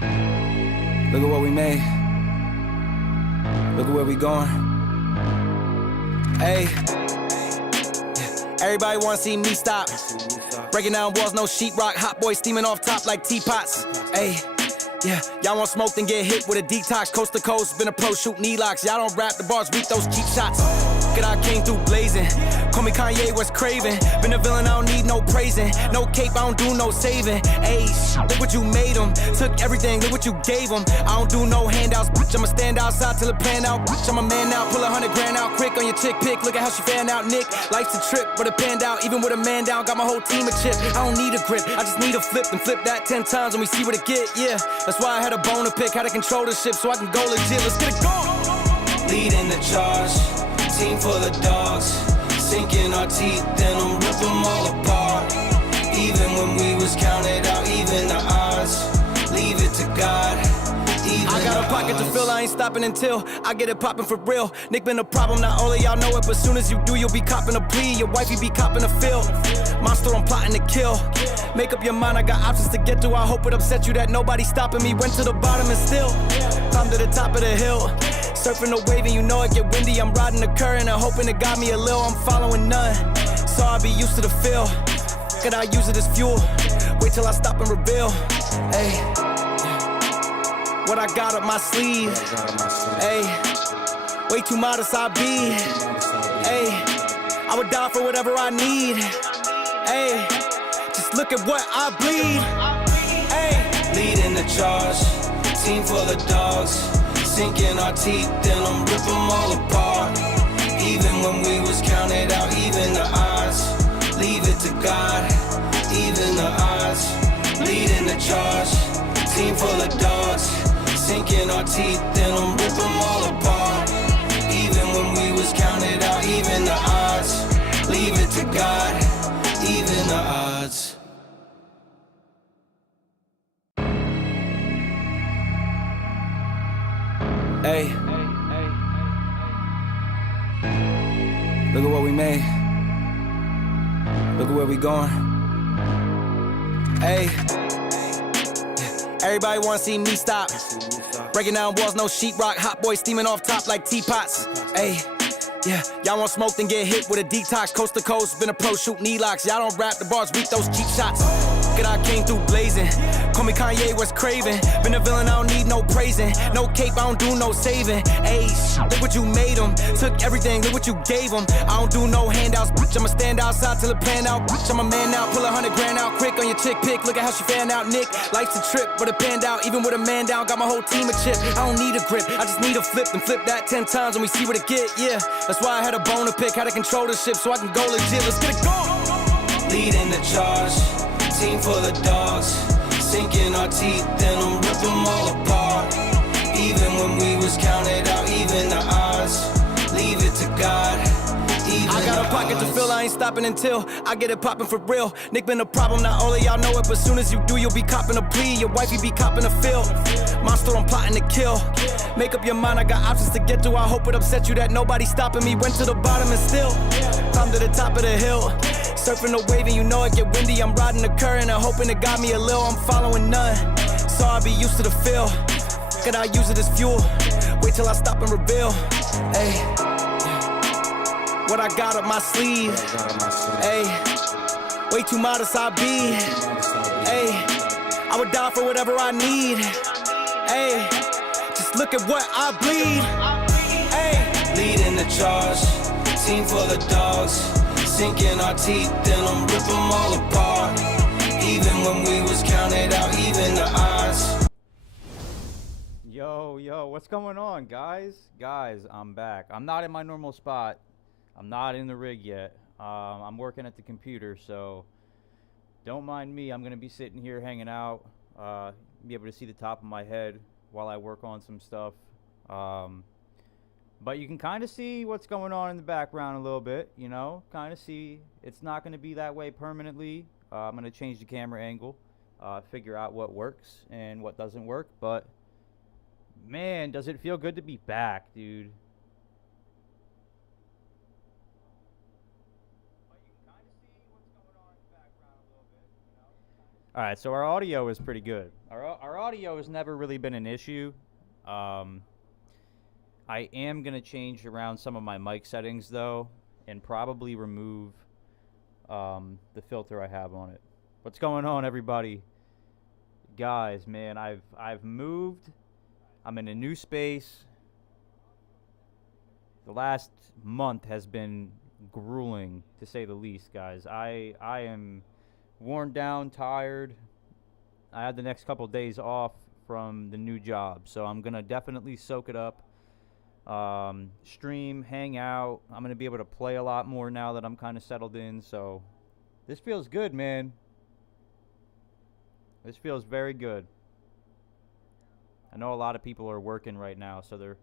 Look at what we made. Look at where we going. Hey, everybody wanna see me stop. Breaking down walls, no sheetrock. Hot boy steaming off top like teapots. Hey, yeah, y'all want smoke, then get hit with a detox. Coast to coast, been a pro, shoot knee locks. Y'all don't rap, the bars weak, those cheap shots. Look at I came through blazing. Call me Kanye, West Craven. Been a villain, I don't need no praising. No cape, I don't do no saving. Ayy, look what you made them. Took everything, look what you gave them. I don't do no handouts, bitch. I'ma stand outside till it pan out. Bitch, I'm a man now, pull 100 grand out quick on your chick pick. Look at how she fan out, Nick. Life's a trip, but it panned out. Even with a man down, got my whole team a chip. I don't need a grip, I just need a flip. Then flip that 10 times and we see what it get, yeah. That's why I had a bone to pick, how to control the ship so I can go legit. Let's get it going. Leading the charge, team full of dogs. Sinking our teeth, then I'm rip them all apart. Even when we was counted out, even the odds. Leave it to God. I got a pocket to fill, I ain't stopping until I get it popping for real. Nick been a problem, not all of y'all know it, but soon as you do, you'll be copping a plea. Your wifey be copping a fill. Monster, I'm plotting to kill. Make up your mind, I got options to get to. I hope it upset you that nobody's stopping me. Went to the bottom and still climbed to the top of the hill. Surfing the wave and you know it get windy. I'm riding the current and hoping it got me a lil. I'm following none, so I'll be used to the feel. Could I use it as fuel? Wait till I stop and reveal. Hey, what I got up my sleeve. Hey, way too modest I be. Hey, I would die for whatever I need. Hey, just look at what I bleed. Hey, leading the charge, team full of dogs. Sinking our teeth, then I'm rip them all apart. Even when we was counted out, even the odds. Leave it to God, even the odds. Leading the charge, team full of dogs. Sinking our teeth, then I'm rip them all apart. Even when we was counted out, even the odds. Leave it to God, even the odds. hey, look at what we made. Look at where we going. Hey, everybody wanna see me stop. Breaking down walls, no sheetrock. Hot boy steaming off top like teapots. Hey, yeah, y'all want smoke, then get hit with a detox. Coast to coast, been a pro, shoot knee locks. Y'all don't rap, the bars weak, those cheap shots. Look at I came through blazing. Call me Kanye, West Craven. Been a villain, I don't need no praising. No cape, I don't do no saving. Ayy, look what you made them. Took everything, look what you gave them. I don't do no handouts, bitch. I'ma stand outside till it pan out. Bitch, I'm a man now, pull 100 grand out quick on your chick pick. Look at how she fan out, Nick. Life's a trip, but it panned out. Even with a man down, got my whole team a chip. I don't need a grip, I just need a flip. Then flip that 10 times and we see what it get, yeah. That's why I had a bone to pick, how to control the ship so I can go legit. Let's get it going. Leading the charge, team full of dogs. Sinking our teeth, then I'm rip them all apart. Even when we was counted out, even the odds. Leave it to God, even I got a pocket to fill, I ain't stopping until I get it popping for real. Nick been a problem, not all of y'all know it, but soon as you do, you'll be copping a plea. Your wifey be copping a fill. Monster, I'm plotting to kill. Make up your mind, I got options to get to. I hope it upset you that nobody's stopping me. Went to the bottom and still climbed to the top of the hill. Surfing the wave and you know it get windy. I'm riding the current and hoping it got me a lil. I'm following none, so I'll be used to the feel. Could I use it as fuel? Wait till I stop and reveal. Hey, what I got up my sleeve. Hey, way too modest I be. Hey, I would die for whatever I need. Hey, just look at what I bleed. Hey, leading the charge, team full of dogs. Sinking our teeth, then I'm rip them all apart. Even when we was counted out, even the odds. Yo, what's going on, guys? I'm back. I'm not in my normal spot. I'm not in the rig yet. I'm working at the computer, so don't mind me. I'm gonna be sitting here hanging out, be able to see the top of my head while I work on some stuff. But you can kind of see what's going on in the background a little bit, you know, kind of see. It's not going to be that way permanently. I'm going to change the camera angle, figure out what works and what doesn't work. But, man, does it feel good to be back, dude. Alright, so our audio is pretty good. Our audio has never really been an issue. I am going to change around some of my mic settings, though, and probably remove the filter I have on it. What's going on, everybody? Guys, man, I've moved. I'm in a new space. The last month has been grueling, to say the least, guys. I am worn down, tired. I had the next couple days off from the new job, so I'm going to definitely soak it up. Stream, hang out. I'm going to be able to play a lot more now that I'm kind of settled in, so this feels good, man. This feels very good. I know a lot of people are working right now, so they're...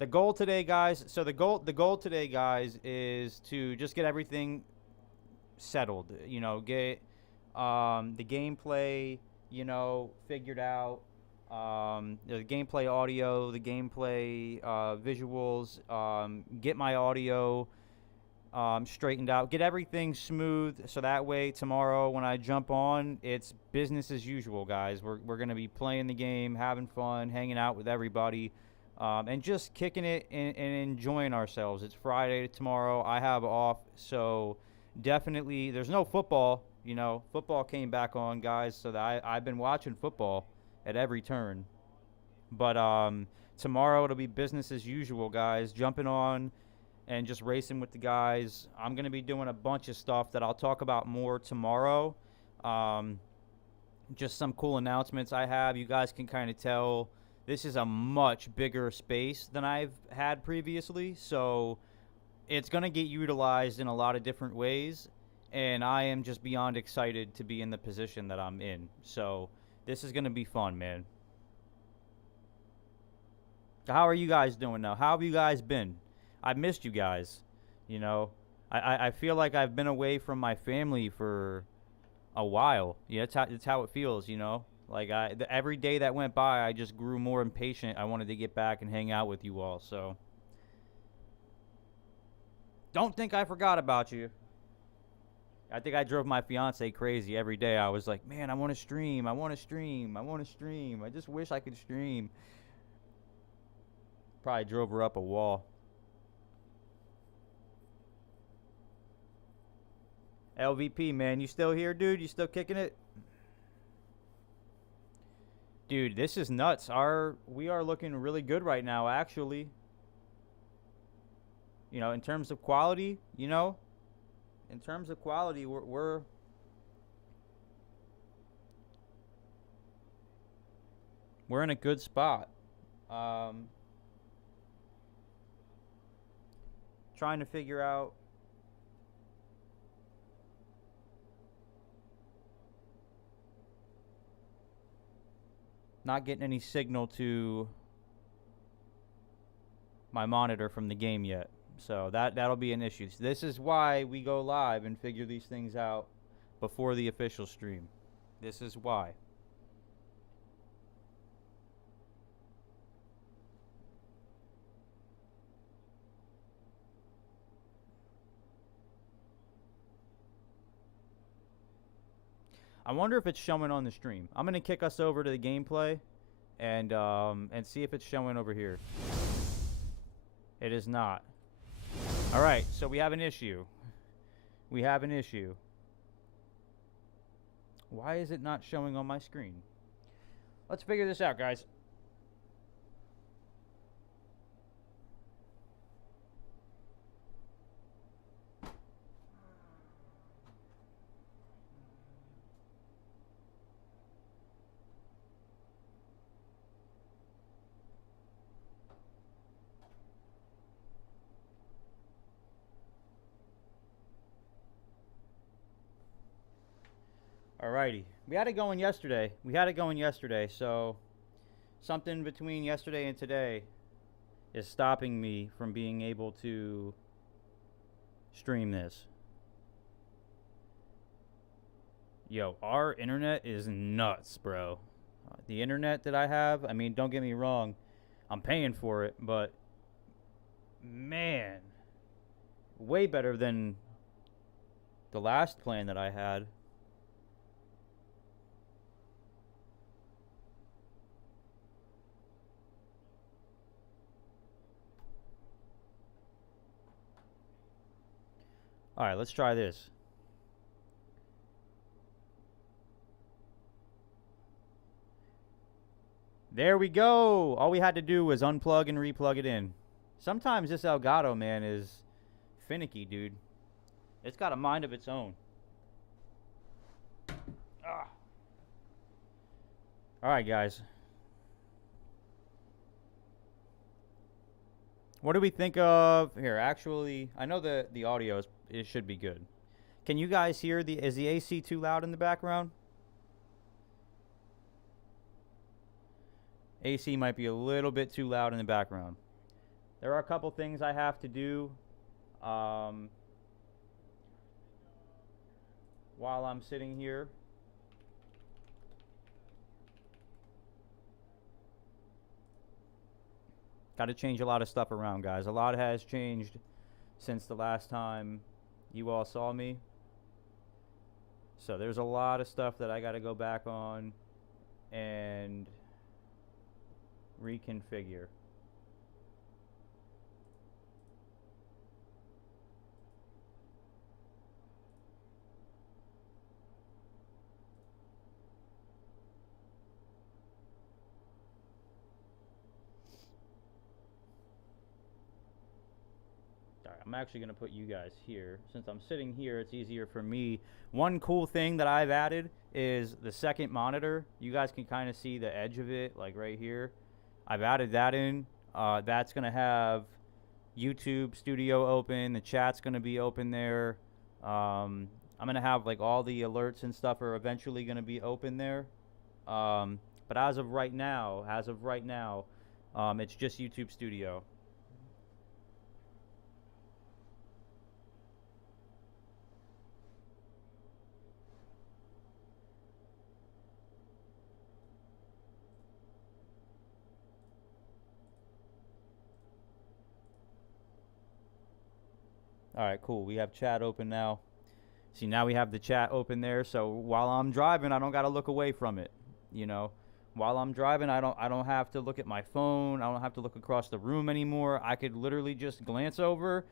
The goal today, guys, the goal today, guys, is to just get everything settled. You know, get the gameplay, you know, figured out. The gameplay audio, the gameplay visuals, get my audio straightened out, get everything smooth, so that way tomorrow when I jump on, it's business as usual, guys. We're going to be playing the game, having fun, hanging out with everybody, and just kicking it and enjoying ourselves. It's Friday tomorrow. I have off, so definitely there's no football. You know, football came back on, guys, so that I've been watching football at every turn. But tomorrow it'll be business as usual, guys. Jumping on and just racing with the guys. I'm going to be doing a bunch of stuff that I'll talk about more tomorrow. Just some cool announcements I have. You guys can kind of tell this is a much bigger space than I've had previously. So it's going to get utilized in a lot of different ways. And I am just beyond excited to be in the position that I'm in. So this is going to be fun, man. How are you guys doing now? How have you guys been? I missed you guys. You know, I feel like I've been away from my family for a while. Yeah, it's how it feels, you know. Like every day that went by, I just grew more impatient. I wanted to get back and hang out with you all. So don't think I forgot about you. I think I drove my fiance crazy every day. I was like, man, I want to stream. I want to stream. I want to stream. I just wish I could stream. Probably drove her up a wall. LVP, man, you still here, dude? You still kicking it? Dude, this is nuts. We are looking really good right now, actually. You know, in terms of quality, you know, in terms of quality, we're in a good spot. Trying to figure out not getting any signal to my monitor from the game yet. So that'll be an issue. So this is why we go live and figure these things out before the official stream. This is why. I wonder if it's showing on the stream. I'm going to kick us over to the gameplay and see if it's showing over here. It is not. All right, so we have an issue. We have an issue. Why is it not showing on my screen? Let's figure this out, guys. Alrighty. We had it going yesterday. So something between yesterday and today is stopping me from being able to stream this. Yo, our internet is nuts, bro. The internet that I have, I mean, don't get me wrong, I'm paying for it, but man, way better than the last plan that I had. Alright, let's try this. There we go. All we had to do was unplug and replug it in. Sometimes this Elgato, man, is finicky, dude. It's got a mind of its own. Ah. Alright, guys. What do we think of... Here, actually, I know the audio it should be good. Can you guys hear is the AC too loud in the background? AC might be a little bit too loud in the background. There are a couple things I have to do while I'm sitting here. Got to change a lot of stuff around, guys. A lot has changed since the last time you all saw me. So there's a lot of stuff that I got to go back on and reconfigure. I'm actually going to put you guys here. Since I'm sitting here, it's easier for me. One cool thing that I've added is the second monitor. You guys can kind of see the edge of it, like right here. I've added that in. That's going to have YouTube Studio open. The chat's going to be open there. I'm going to have like all the alerts and stuff are eventually going to be open there. But as of right now, it's just YouTube Studio. Alright, cool. We have chat open now. See, now we have the chat open there, so while I'm driving, I don't got to look away from it. You know, while I'm driving, I don't have to look at my phone. I don't have to look across the room anymore. I could literally just glance over,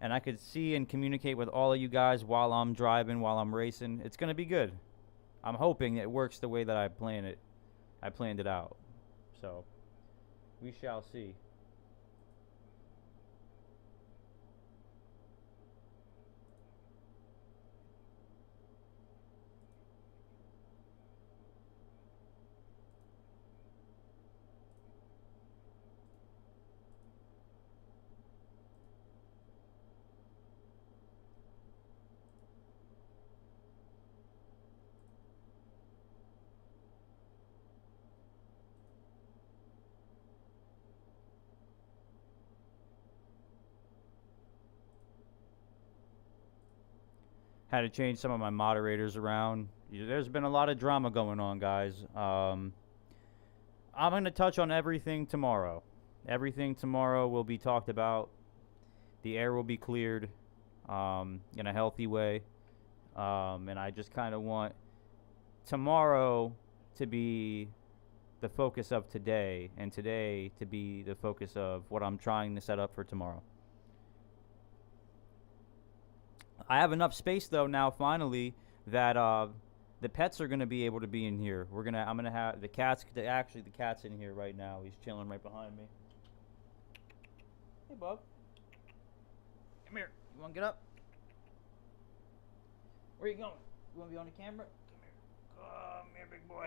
and I could see and communicate with all of you guys while I'm driving, while I'm racing. It's going to be good. I'm hoping it works the way that I planned it out. So, we shall see. Had to change some of my moderators around. There's been a lot of drama going on, guys. I'm going to touch on everything tomorrow. Everything tomorrow will be talked about. The air will be cleared in a healthy way. And I just kind of want tomorrow to be the focus of today, and today to be the focus of what I'm trying to set up for tomorrow. I have enough space though now finally that the pets are gonna be able to be in here. I'm gonna have the cats. Actually, the cat's in here right now. He's chilling right behind me. Hey, bub. Come here. You wanna get up? Where you going? You wanna be on the camera? Come here, big boy.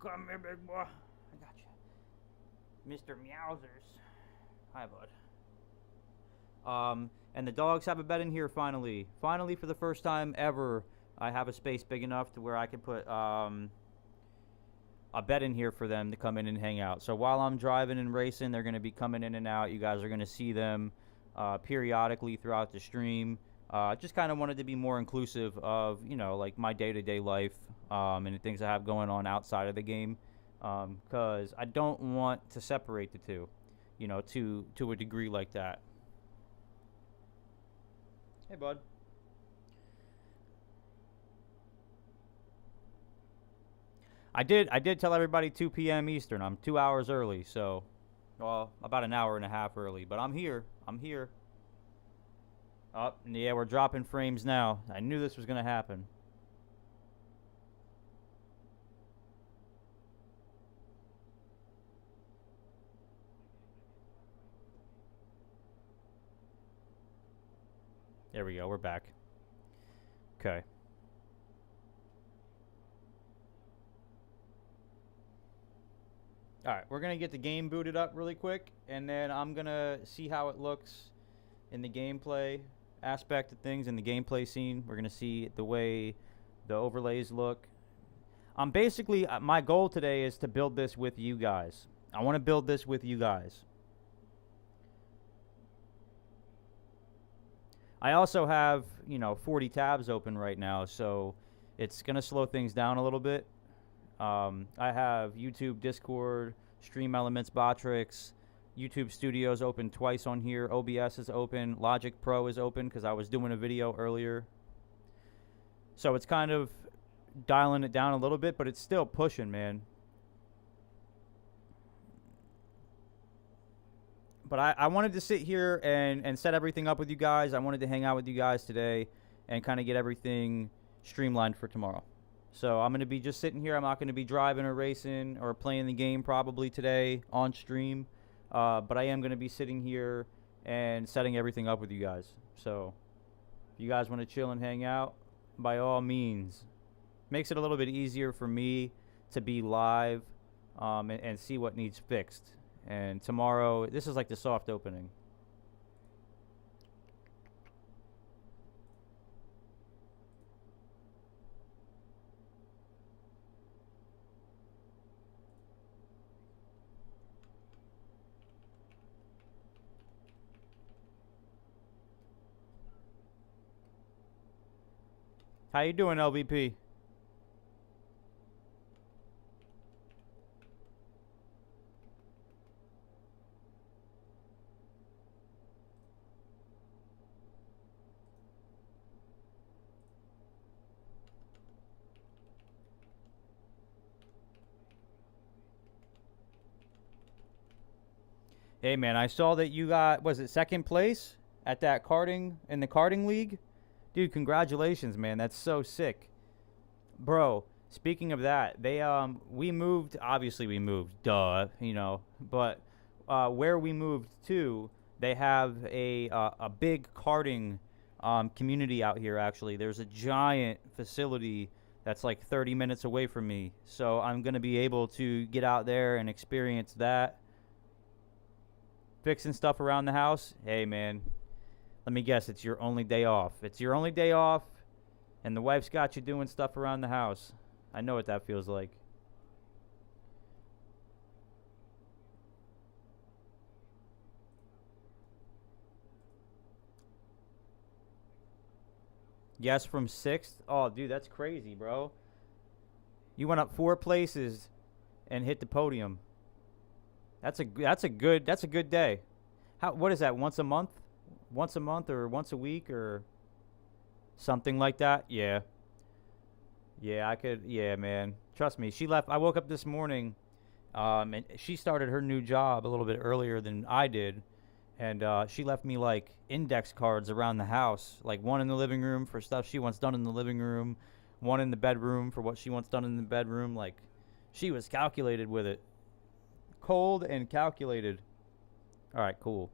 Come here, big boy. I got you, Mr. Meowsers. Hi, bud. And the dogs have a bed in here finally. Finally, for the first time ever, I have a space big enough to where I can put a bed in here for them to come in and hang out. So while I'm driving and racing, they're going to be coming in and out. You guys are going to see them periodically throughout the stream. Just kind of wanted to be more inclusive of, you know, like my day-to-day life and the things I have going on outside of the game. Because I don't want to separate the two, you know, to a degree like that. Hey, bud. I did tell everybody 2 p.m. Eastern. I'm 2 hours early, so, well, about an hour and a half early. But I'm here. I'm here. Oh, yeah, we're dropping frames now. I knew this was going to happen. There we go. We're back. Okay. All right, we're going to get the game booted up really quick, and then I'm going to see how it looks in the gameplay aspect of things, in the gameplay scene. We're going to see the way the overlays look. I'm basically, my goal today is to build this with you guys. I want to build this with you guys. I also have, 40 tabs open right now, so it's going to slow things down a little bit. I have YouTube, Discord, Stream Elements, Botrix, YouTube Studios open twice on here. OBS is open. Logic Pro is open because I was doing a video earlier. So it's kind of dialing it down a little bit, but it's still pushing, man. But I wanted to sit here and set everything up with you guys. I wanted to hang out with you guys today and kind of get everything streamlined for tomorrow. So I'm going to be just sitting here. I'm not going to be driving or racing or playing the game probably today on stream. But I am going to be sitting here and setting everything up with you guys. So if you guys want to chill and hang out, by all means. Makes it a little bit easier for me to be live and see what needs fixed. And tomorrow, this is like the soft opening. How you doing, LVP? Hey man, I saw that you got, was it second place at that karting, in the karting league? Dude, congratulations, man. That's so sick. Bro, speaking of that, we moved, obviously we moved, duh, but where we moved to, they have a big karting community out here, actually. There's a giant facility that's like 30 minutes away from me. So I'm going to be able to get out there and experience that. Fixing stuff around the house. Hey, man, let me guess, it's your only day off. It's your only day off, and the wife's got you doing stuff around the house. I know what that feels like. Yes, from 6th? Oh, dude, that's crazy, bro. You went up 4 places and hit the podium. That's a good day. What is that? Once a month? Once a month or once a week or something like that? Yeah. Yeah, yeah, man. Trust me. She left. I woke up this morning and she started her new job a little bit earlier than I did. And she left me like index cards around the house, like one in the living room for stuff she wants done in the living room, one in the bedroom for what she wants done in the bedroom. Like, she was calculated with it. Cold and calculated. All right, cool.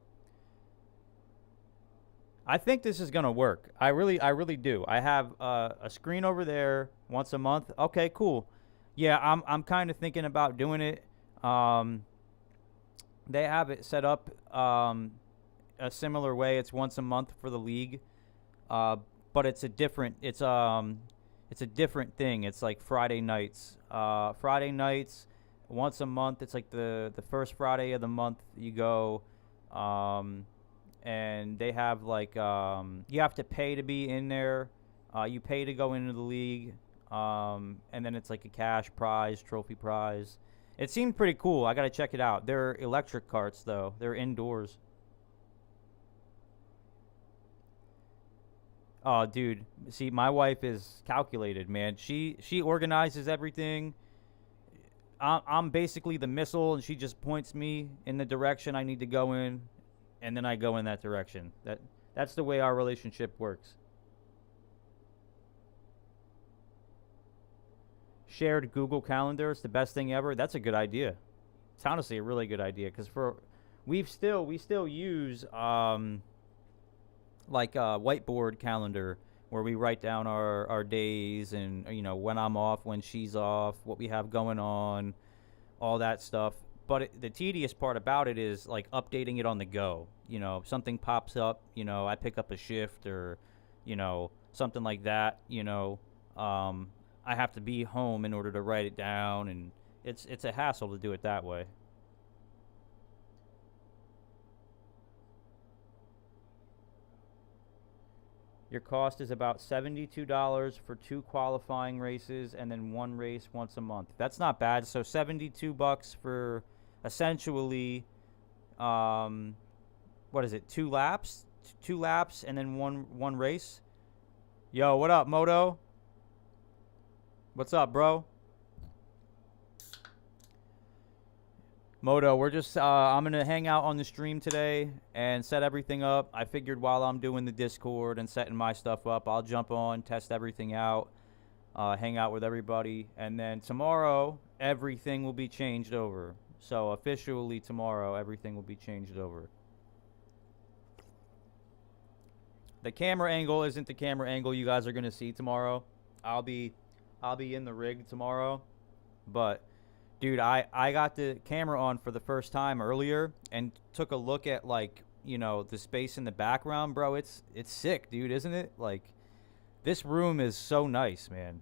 I think this is gonna work. I really do. I have a screen over there once a month. Okay, cool. Yeah, I'm kind of thinking about doing it. They have it set up a similar way. It's once a month for the league, but it's a different thing. It's like Friday nights. Friday nights. Once a month, it's like the first Friday of the month you go, and they have like you have to pay to be in there. You pay to go into the league, and then it's like a cash prize, trophy prize. It seemed pretty cool. I gotta check it out. They're electric carts though. They're indoors. Oh, dude. See, my wife is calculated, man. She organizes everything. I'm basically the missile, and she just points me in the direction I need to go in, and then I go in that direction. That's the way our relationship works. Shared Google Calendar is the best thing ever. That's a good idea. It's honestly a really good idea because we still use like a whiteboard calendar where we write down our days and when I'm off, when she's off, what we have going on, all that stuff. But the tedious part about it is like updating it on the go. If something pops up, I pick up a shift or something like that. I have to be home in order to write it down, and it's a hassle to do it that way. Your cost is about $72 for 2 qualifying races and then 1 race once a month. That's not bad. So $72 for essentially, what is it? 2 laps, 2 laps, and then one race. Yo, what up, Moto? What's up, bro? Moto, we're just, I'm going to hang out on the stream today and set everything up. I figured while I'm doing the Discord and setting my stuff up, I'll jump on, test everything out, hang out with everybody. And then tomorrow, everything will be changed over. So officially tomorrow, everything will be changed over. The camera angle isn't the camera angle you guys are going to see tomorrow. I'll be in the rig tomorrow, but dude, I got the camera on for the first time earlier and took a look at the space in the background, bro. It's sick, dude, isn't it? Like, this room is so nice, man.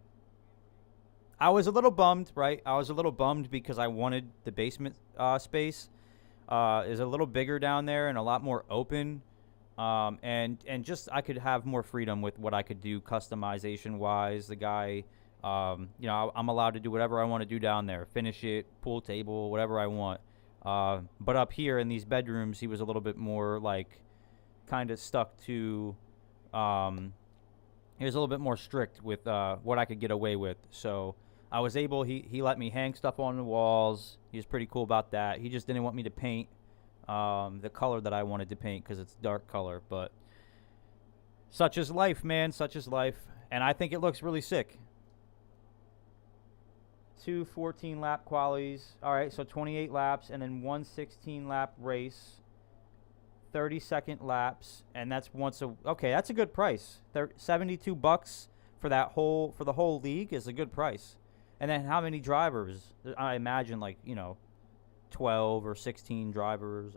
I was a little bummed, right? I was a little bummed because I wanted the basement space is a little bigger down there and a lot more open. And just I could have more freedom with what I could do customization wise. The guy, I'm allowed to do whatever I want to do down there, finish it, pool table, whatever I want. But up here in these bedrooms, he was a little bit more kind of stuck to, he was a little bit more strict with what I could get away with. So I was able, he let me hang stuff on the walls. He was pretty cool about that. He just didn't want me to paint the color that I wanted to paint because it's dark color. But such is life, man, such is life. And I think it looks really sick. 2 14-lap qualies. All right, so 28 laps and then 1 16-lap race. 30-second laps, and that's okay, that's a good price. $72 for the whole league is a good price. And then how many drivers? I imagine 12 or 16 drivers.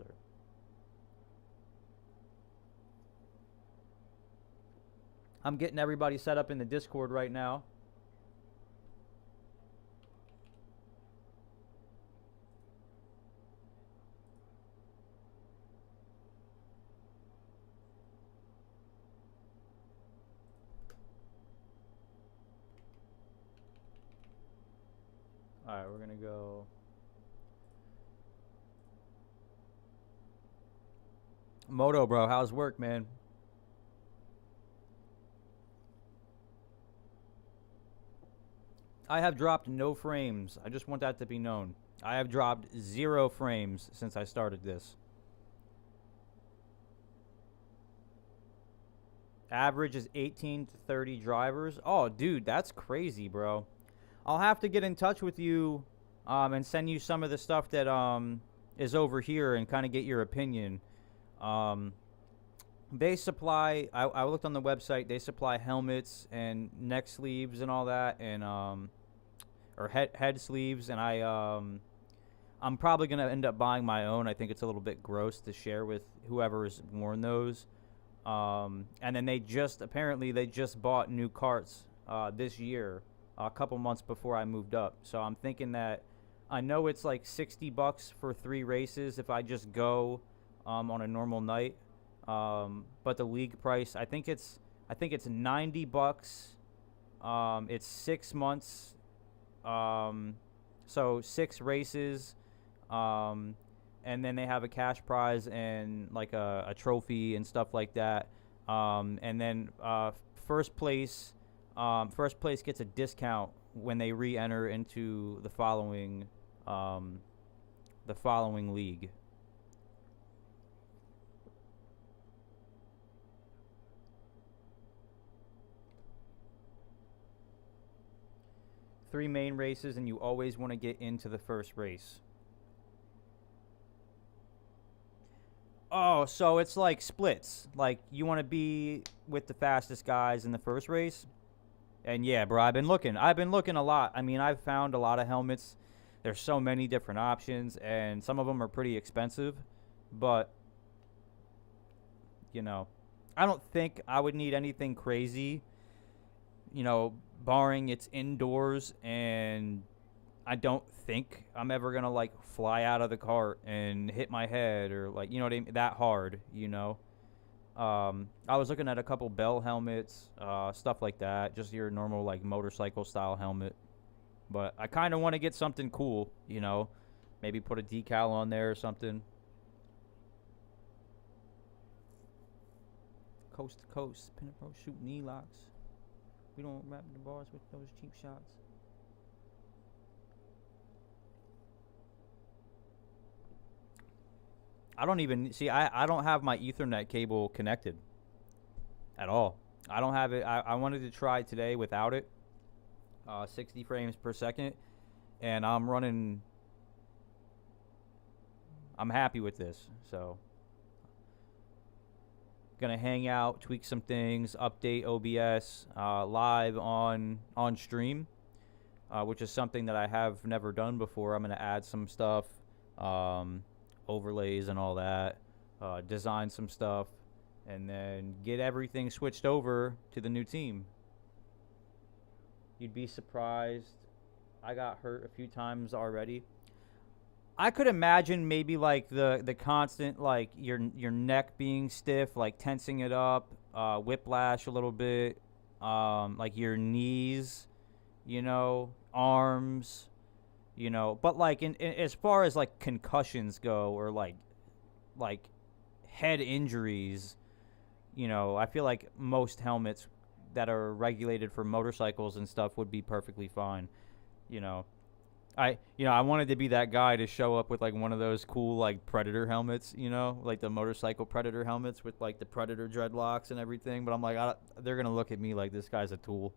I'm getting everybody set up in the Discord right now. All right, we're going to go. Moto, bro, how's work, man? I have dropped no frames. I just want that to be known. I have dropped 0 frames since I started this. Average is 18 to 30 drivers. Oh, dude, that's crazy, bro. I'll have to get in touch with you and send you some of the stuff that is over here and kind of get your opinion. They supply, I looked on the website, they supply helmets and neck sleeves and all that, and or head sleeves, and I'm probably going to end up buying my own. I think it's a little bit gross to share with whoever has worn those. And then they just bought new carts this year, a couple months before I moved up. So I'm thinking that I know it's like $60 for 3 races if I just go on a normal night. But the league price, I think it's $90. It's 6 months. So 6 races. And then they have a cash prize and like a trophy and stuff like that. And then first place gets a discount when they re-enter into the following league. 3 main races, and you always want to get into the first race. Oh, so it's like splits. Like, you want to be with the fastest guys in the first race. And yeah, bro, I've been looking a lot. I mean, I've found a lot of helmets. There's so many different options, and some of them are pretty expensive. But, you know, I don't think I would need anything crazy, you know, barring it's indoors, and I don't think I'm ever going to, like, fly out of the cart and hit my head or, like, you know what I mean, that hard, you know. I was looking at a couple Bell helmets, stuff like that, just your normal, like, motorcycle style helmet. But I kind of want to get something cool, you know, maybe put a decal on there or something. Coast to coast, pin pro shoot knee locks. We don't wrap the bars with those cheap shots. I don't even see. I don't have my Ethernet cable connected at all. I don't have it. I wanted to try today without it. 60 frames per second, and I'm running. I'm happy with this. So, gonna hang out, tweak some things, update OBS live on stream, which is something that I have never done before. I'm gonna add some stuff. Overlays and all that, design some stuff, and then get everything switched over to the new team. You'd be surprised. I got hurt a few times already. I could imagine maybe like the constant, like your neck being stiff, like tensing it up, whiplash a little bit, like your knees, you know, arms. You know, but like in as far as like concussions go, or like head injuries, you know, I feel like most helmets that are regulated for motorcycles and stuff would be perfectly fine. You know, I wanted to be that guy to show up with like one of those cool like Predator helmets, you know, like the motorcycle Predator helmets with like the Predator dreadlocks and everything. But I'm like, they're gonna look at me like this guy's a tool.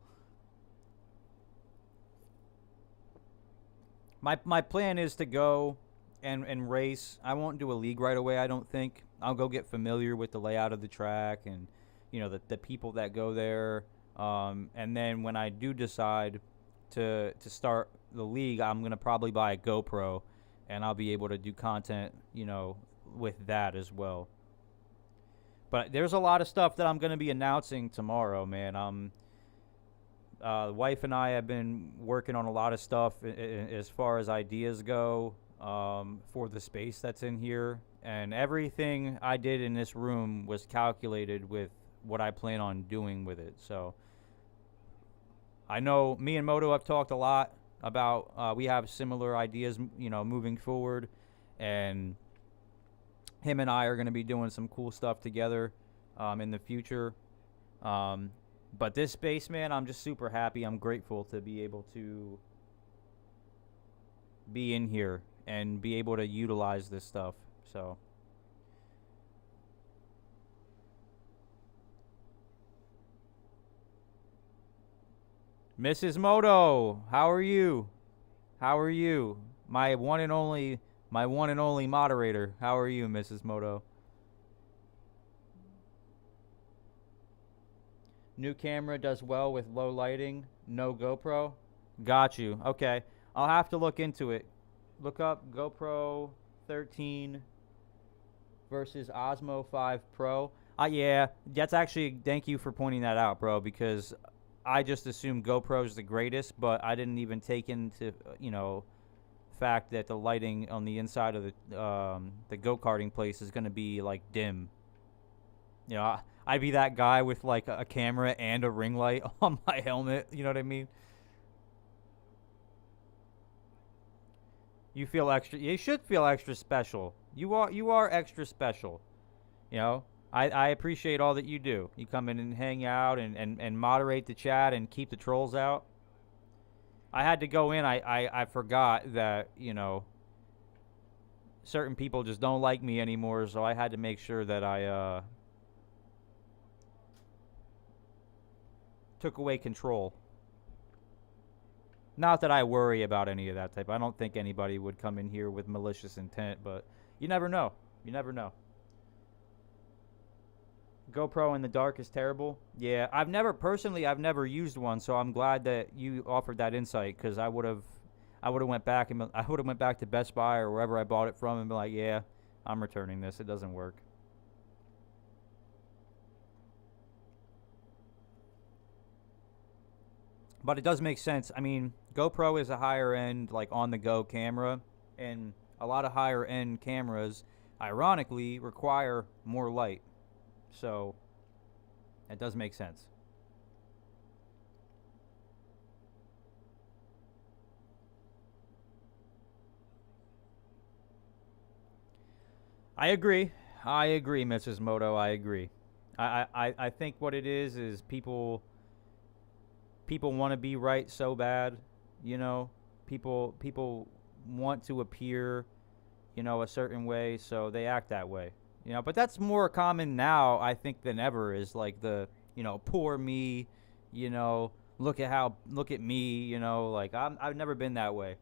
My plan is to go and race. I won't do a league right away, I don't think. I'll go get familiar with the layout of the track and, you know, the people that go there. And then when I do decide to start the league, I'm going to probably buy a GoPro, and I'll be able to do content, you know, with that as well. But there's a lot of stuff that I'm going to be announcing tomorrow, man. The wife and I have been working on a lot of stuff as far as ideas go, for the space that's in here. And everything I did in this room was calculated with what I plan on doing with it. So I know me and Moto have talked a lot about, we have similar ideas, you know, moving forward. And him and I are going to be doing some cool stuff together in the future. But this space, man, I'm just super happy. I'm grateful to be able to be in here and be able to utilize this stuff. So, Mrs. Moto, how are you? How are you? My one and only moderator. How are you, Mrs. Moto? New camera does well with low lighting. No GoPro. Got you. Okay. I'll have to look into it. Look up GoPro 13 versus Osmo 5 Pro. Yeah, that's actually, thank you for pointing that out, bro, because I just assumed GoPro's the greatest, but I didn't even take into, you know, fact that the lighting on the inside of the go-karting place is going to be, like, dim. You know, I'd be that guy with, like, a camera and a ring light on my helmet. You know what I mean? You feel extra. You should feel extra special. You are extra special. You know? I appreciate all that you do. You come in and hang out and moderate the chat and keep the trolls out. I had to go in. I forgot that, you know, certain people just don't like me anymore, so I had to make sure that I took away control. Not that I worry about any of that type. I don't think anybody would come in here with malicious intent, but you never know. You never know. GoPro in the dark is terrible. Yeah, I've never used one, so I'm glad that you offered that insight, because I would have went back to Best Buy or wherever I bought it from and been like, yeah, I'm returning this. It doesn't work. But it does make sense. I mean, GoPro is a higher end, like on the go camera, and a lot of higher end cameras, ironically, require more light. So it does make sense. I agree, Mrs. Moto. I agree. I think what it is people want to be right so bad, you know. People want to appear, you know, a certain way, so they act that way. You know, but that's more common now, I think, than ever, is like the, you know, poor me, you know, look at me, you know, like I've never been that way.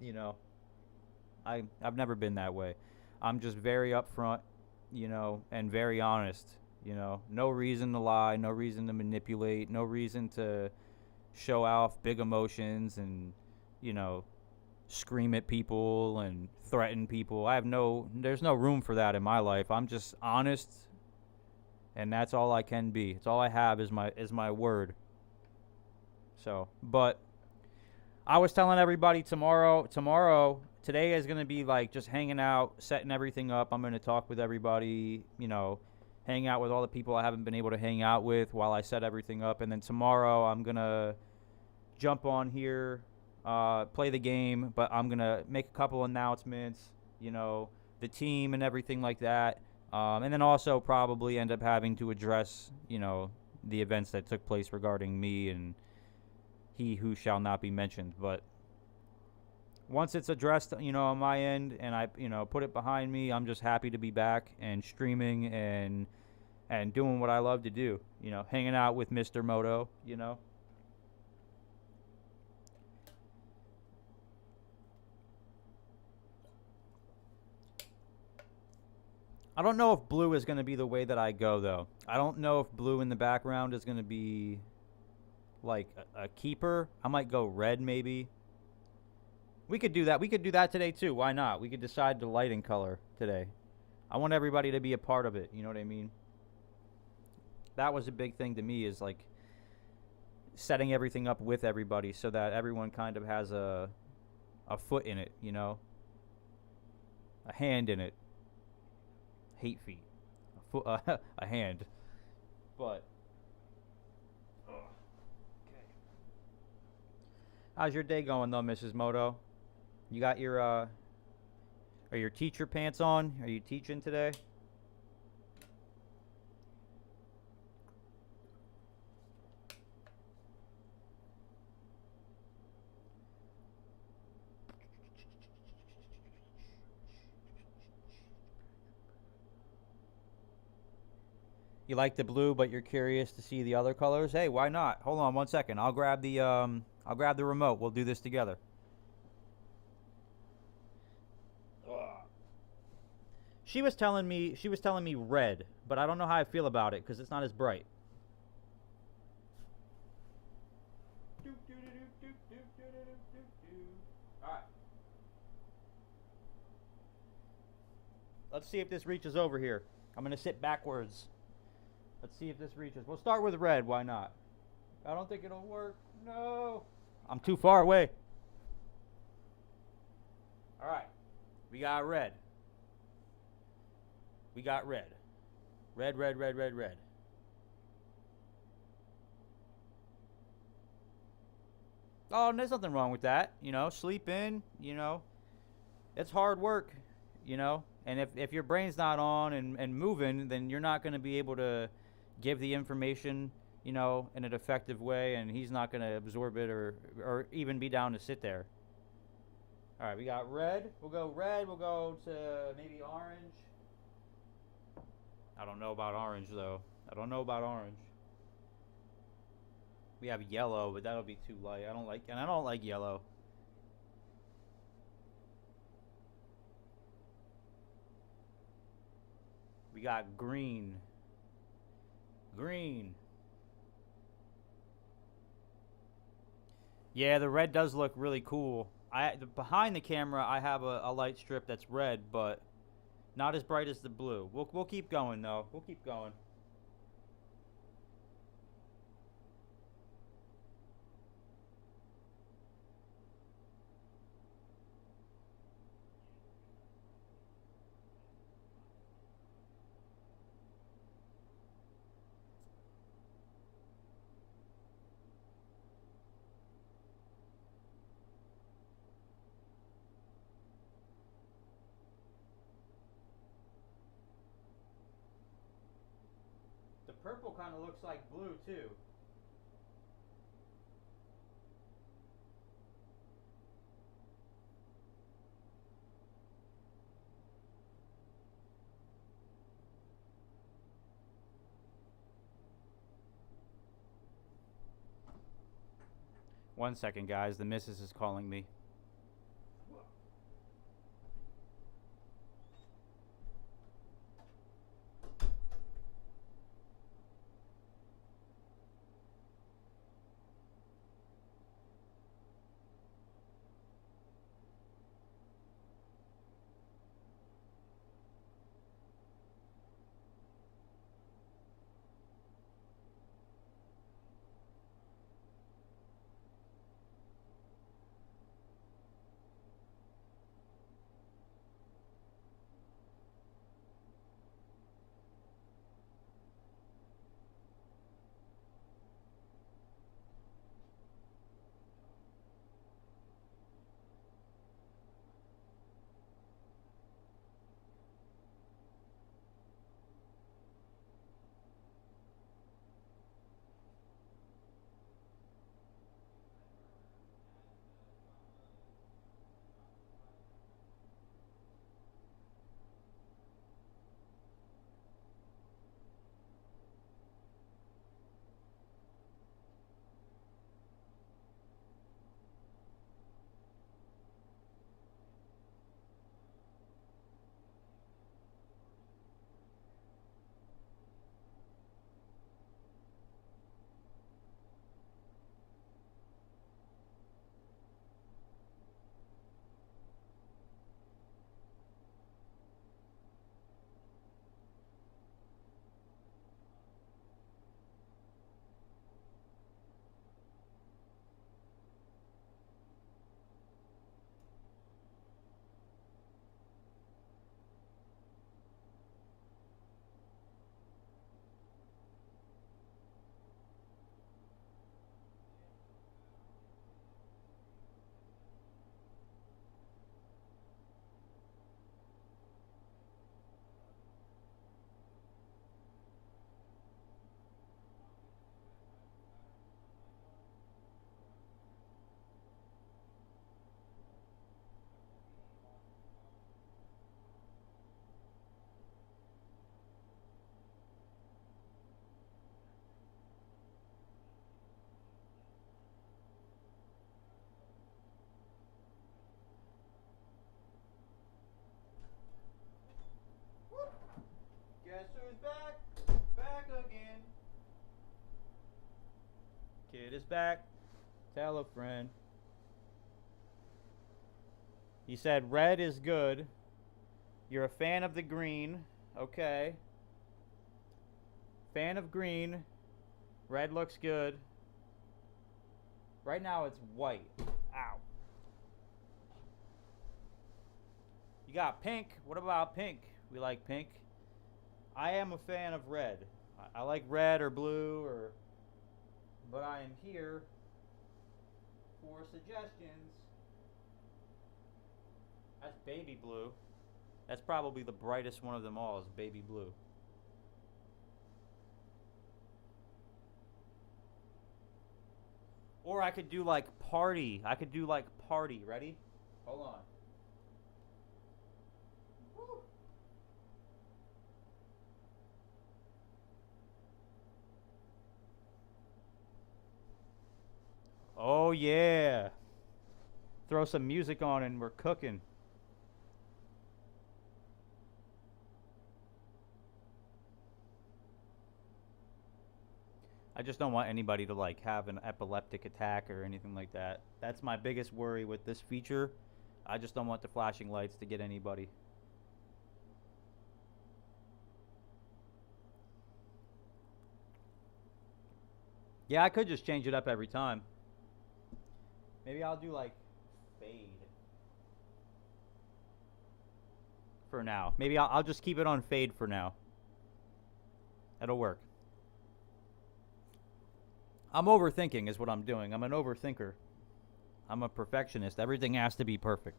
You know. I've never been that way. I'm just very upfront, you know, and very honest, you know. No reason to lie, no reason to manipulate, no reason to show off big emotions and, you know, scream at people and threaten people. There's no room for that in my life. I'm just honest, and that's all I can be. It's all I have is my word. So, but I was telling everybody today is going to be like just hanging out, setting everything up. I'm going to talk with everybody, you know, hang out with all the people I haven't been able to hang out with while I set everything up. And then tomorrow I'm going to jump on here, play the game, but I'm going to make a couple announcements, you know, the team and everything like that. And then also probably end up having to address, you know, the events that took place regarding me and he who shall not be mentioned. But once it's addressed, you know, on my end, and I, you know, put it behind me, I'm just happy to be back and streaming and doing what I love to do, you know, hanging out with Mr. Moto, you know. I don't know if blue is going to be the way that I go, though. I don't know if blue in the background is going to be like a keeper. I might go red, maybe. We could do that. We could do that today, too. Why not? We could decide the lighting color today. I want everybody to be a part of it. You know what I mean? That was a big thing to me, is like setting everything up with everybody so that everyone kind of has a foot in it, you know? A hand in it. Hate feet. A hand. But okay. How's your day going, though, Mrs. Moto? You got your are your teacher pants on? Are you teaching today? You like the blue, but you're curious to see the other colors? Hey, why not? Hold on 1 second. I'll grab the remote. We'll do this together. She was telling me red, but I don't know how I feel about it because it's not as bright. All right. Let's see if this reaches over here. I'm gonna sit backwards. Let's see if this reaches. We'll start with red. Why not? I don't think it'll work. No. I'm too far away. All right. We got red. We got red. Red, red, red, red, red. Oh, and there's nothing wrong with that. You know, sleep in, you know. It's hard work, you know. And if your brain's not on and moving, then you're not going to be able to give the information, you know, in an effective way, and he's not going to absorb it or even be down to sit there. All right, we got red. We'll go red. We'll go to maybe orange. I don't know about orange, though. I don't know about orange. We have yellow, but that'll be too light. I don't like yellow. We got green. Green. Yeah, the red does look really cool. Behind the camera, I have a light strip that's red, but not as bright as the blue. We'll keep going though. We'll keep going. The purple kind of looks like blue too. One second, guys. The missus is calling me. Guess who's back? Back again. Kid is back. Tell a friend. He said red is good. You're a fan of the green. Okay. Fan of green. Red looks good. Right now it's white. Ow. You got pink. What about pink? We like pink. I am a fan of red. I like red or blue but I am here for suggestions. That's baby blue. That's probably the brightest one of them all is baby blue. Or I could do like party. Ready? Hold on. Woo. Oh yeah. Throw some music on and we're cooking. I just don't want anybody to like have an epileptic attack or anything like that. That's my biggest worry with this feature. I just don't want the flashing lights to get anybody. Yeah, I could just change it up every time. Maybe I'll do like fade for now. Maybe I'll just keep it on fade for now. That'll work. I'm overthinking is what I'm doing. I'm an overthinker. I'm a perfectionist. Everything has to be perfect.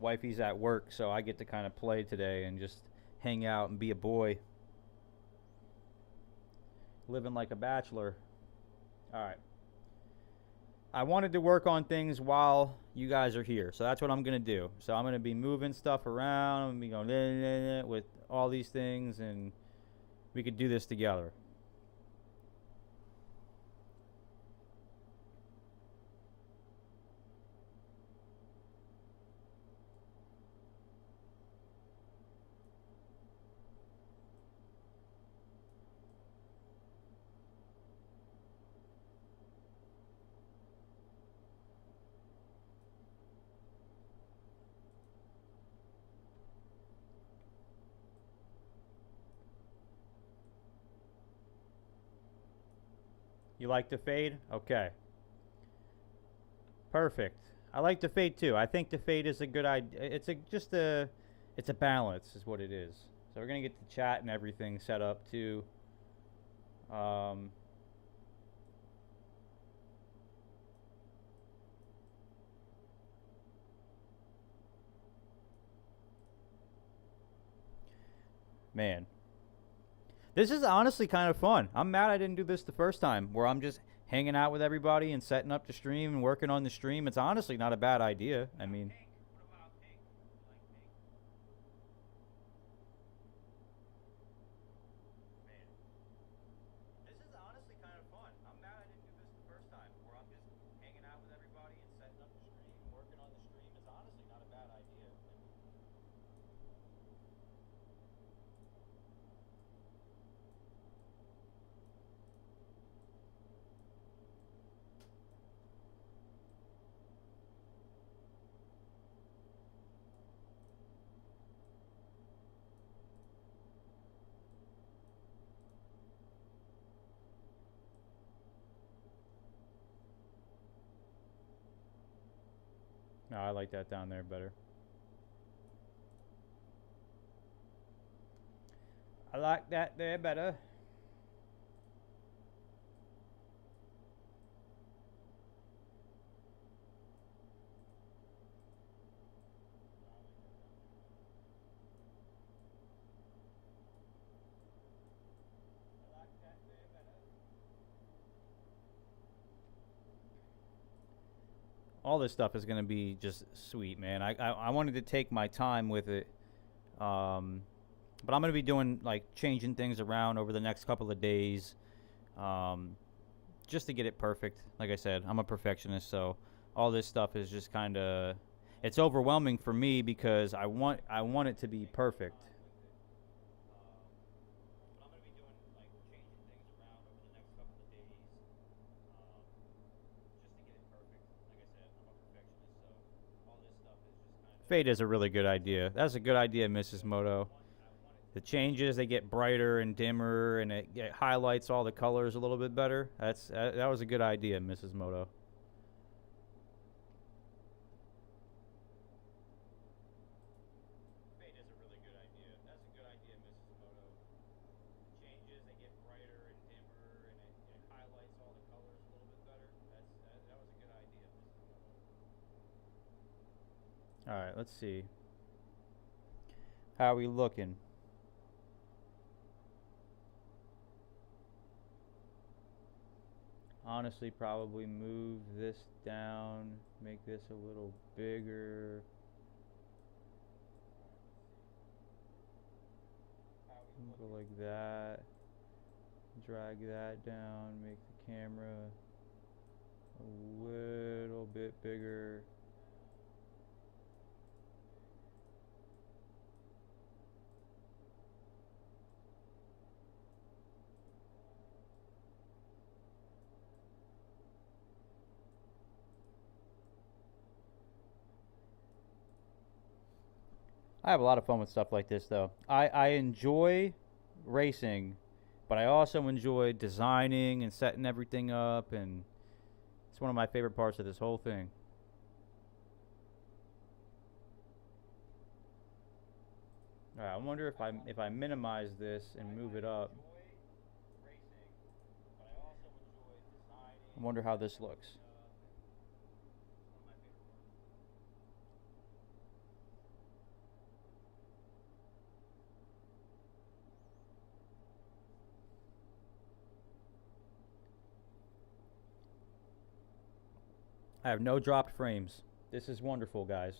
Wifey's at work, so I get to kind of play today and just hang out and be a boy. Living like a bachelor. Alright. I wanted to work on things while you guys are here, so that's what I'm going to do. So I'm going to be moving stuff around. I'm going to be going with all these things, and we could do this together. You like to fade? Okay. Perfect. I like to fade too. I think the fade is a good idea. It's a balance is what it is. So we're gonna get the chat and everything set up too. Man, this is honestly kind of fun. I'm mad I didn't do this the first time, where I'm just hanging out with everybody and setting up the stream and working on the stream. It's honestly not a bad idea. I mean, this is honestly kind of fun. I'm mad I didn't do this the first time, where I'm just hanging out with everybody and setting up the stream and working on the stream. It's honestly not a bad idea. No, I like that down there better. I like that there better. All this stuff is going to be just sweet, man. I wanted to take my time with it. But I'm going to be doing, like, changing things around over the next couple of days. Just to get it perfect. Like I said, I'm a perfectionist, so all this stuff is just kind of, it's overwhelming for me because I want it to be perfect. Fade is a really good idea. That's a good idea, Mrs. Moto. The changes, they get brighter and dimmer, and it highlights all the colors a little bit better. That was a good idea, Mrs. Moto. All right, let's see. How are we looking? Honestly, probably move this down, make this a little bigger. Go like that. Drag that down, make the camera a little bit bigger. I have a lot of fun with stuff like this, though. I enjoy racing, but I also enjoy designing and setting everything up, and it's one of my favorite parts of this whole thing. Alright, I wonder if I minimize this and move it up. I wonder how this looks. I have no dropped frames. This is wonderful, guys.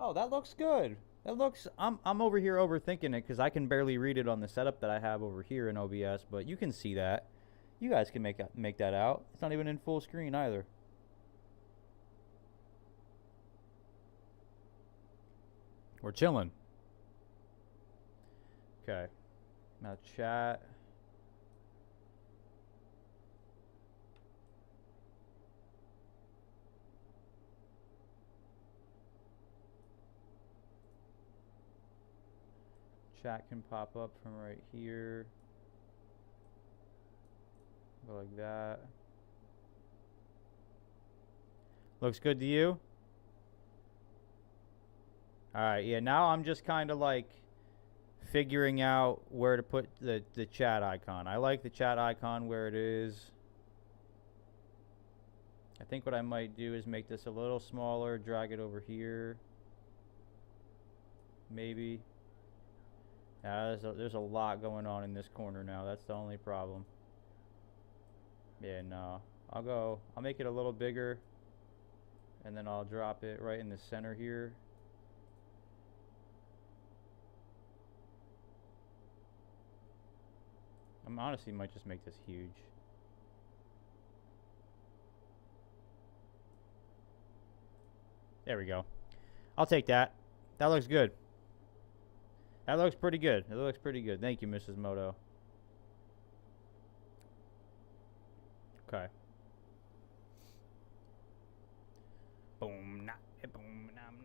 Oh, that looks good. That looks. I'm over here overthinking it because I can barely read it on the setup that I have over here in OBS, but you can see that. You guys can make that out. It's not even in full screen either. We're chilling. Okay. Now chat. Chat can pop up from right here. Go like that. Looks good to you? Alright, yeah, now I'm just kind of like figuring out where to put the chat icon. I like the chat icon where it is. I think what I might do is make this a little smaller, drag it over here. Maybe. Yeah, there's a lot going on in this corner now. That's the only problem. Yeah, no. I'll make it a little bigger, and then I'll drop it right in the center here. I honestly might just make this huge. There we go. I'll take that. That looks good. That looks pretty good. It looks pretty good. Thank you, Mrs. Moto. Okay. Boom, boom,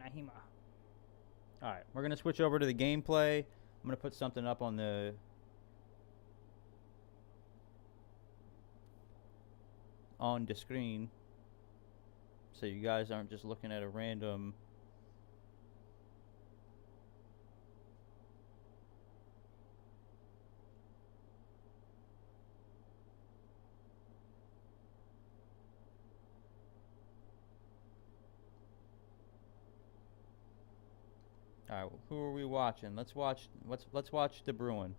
nahima. Alright, we're going to switch over to the gameplay. I'm going to put something up on the screen so you guys aren't just looking at a random Alright, who are we watching? Let's watch De Bruin.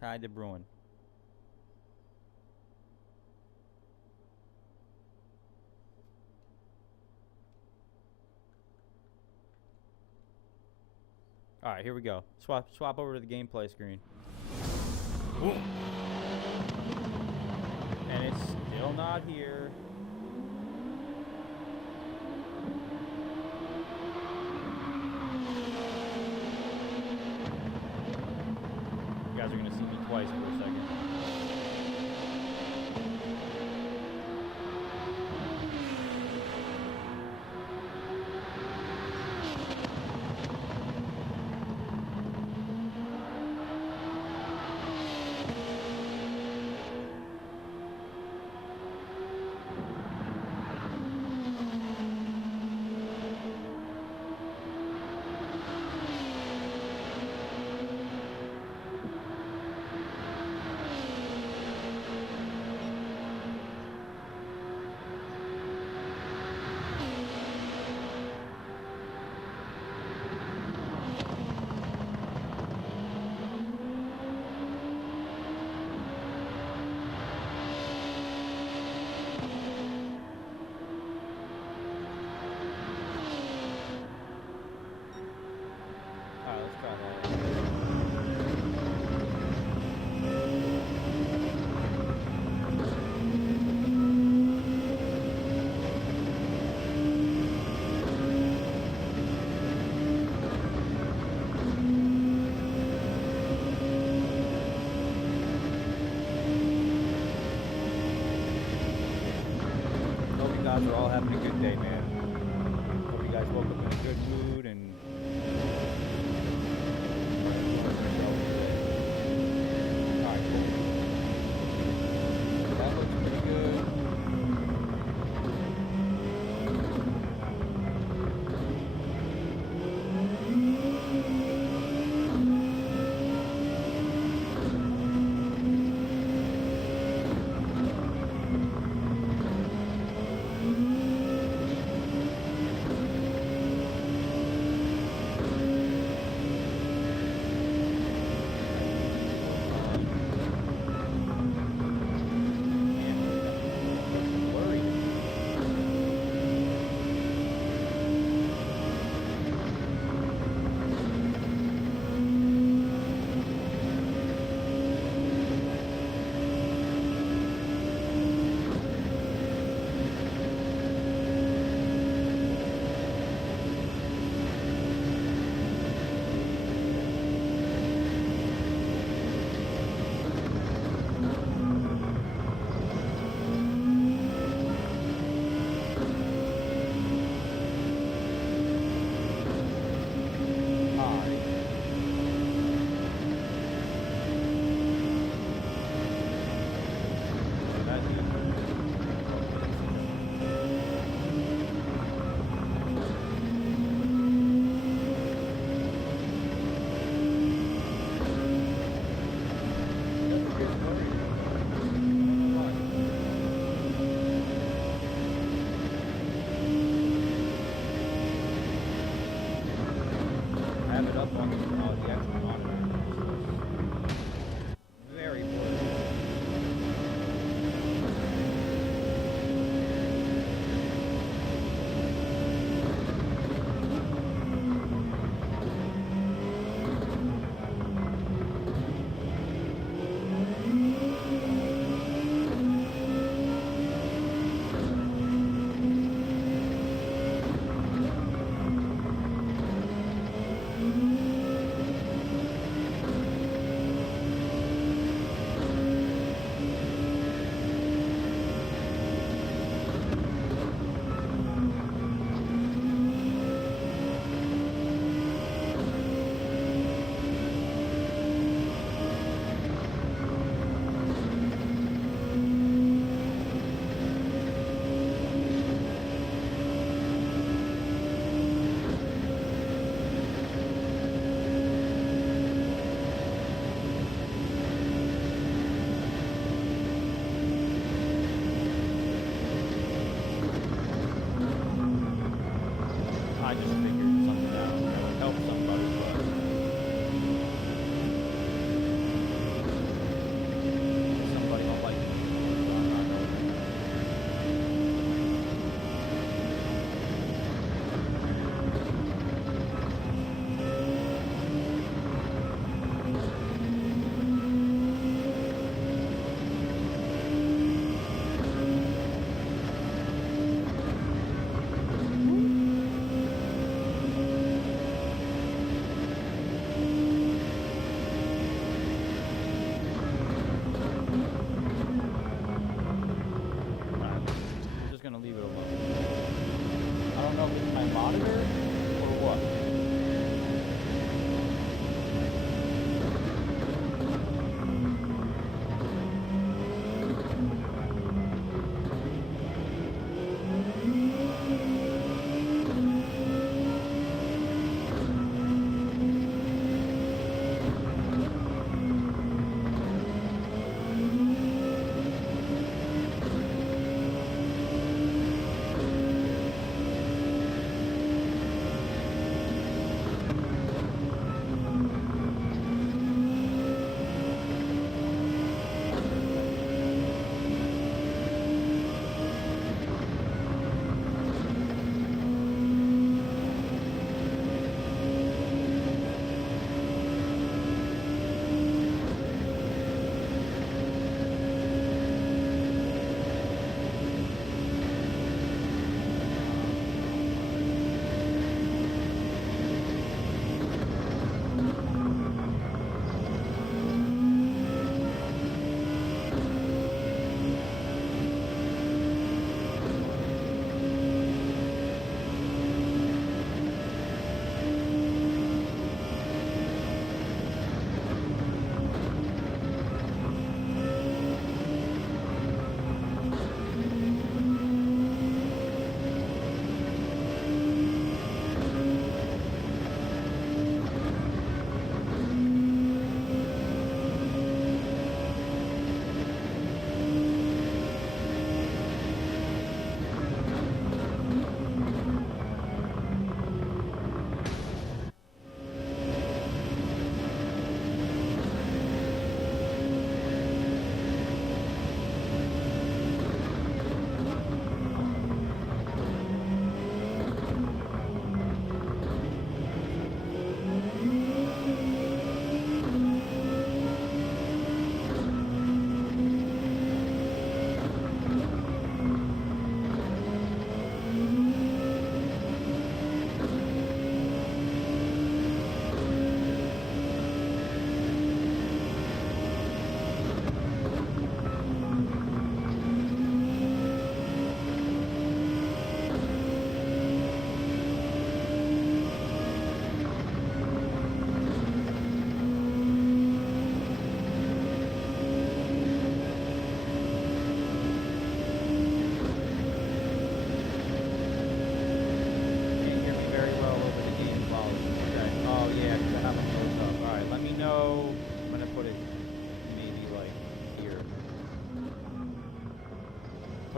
Kai De Bruin. Alright, here we go. Swap over to the gameplay screen. Boom. And it's still not here. You guys are gonna see me twice for a second. gods are all having a good day, man. Hope you guys woke up in a good mood and alright, cool. That looks pretty good.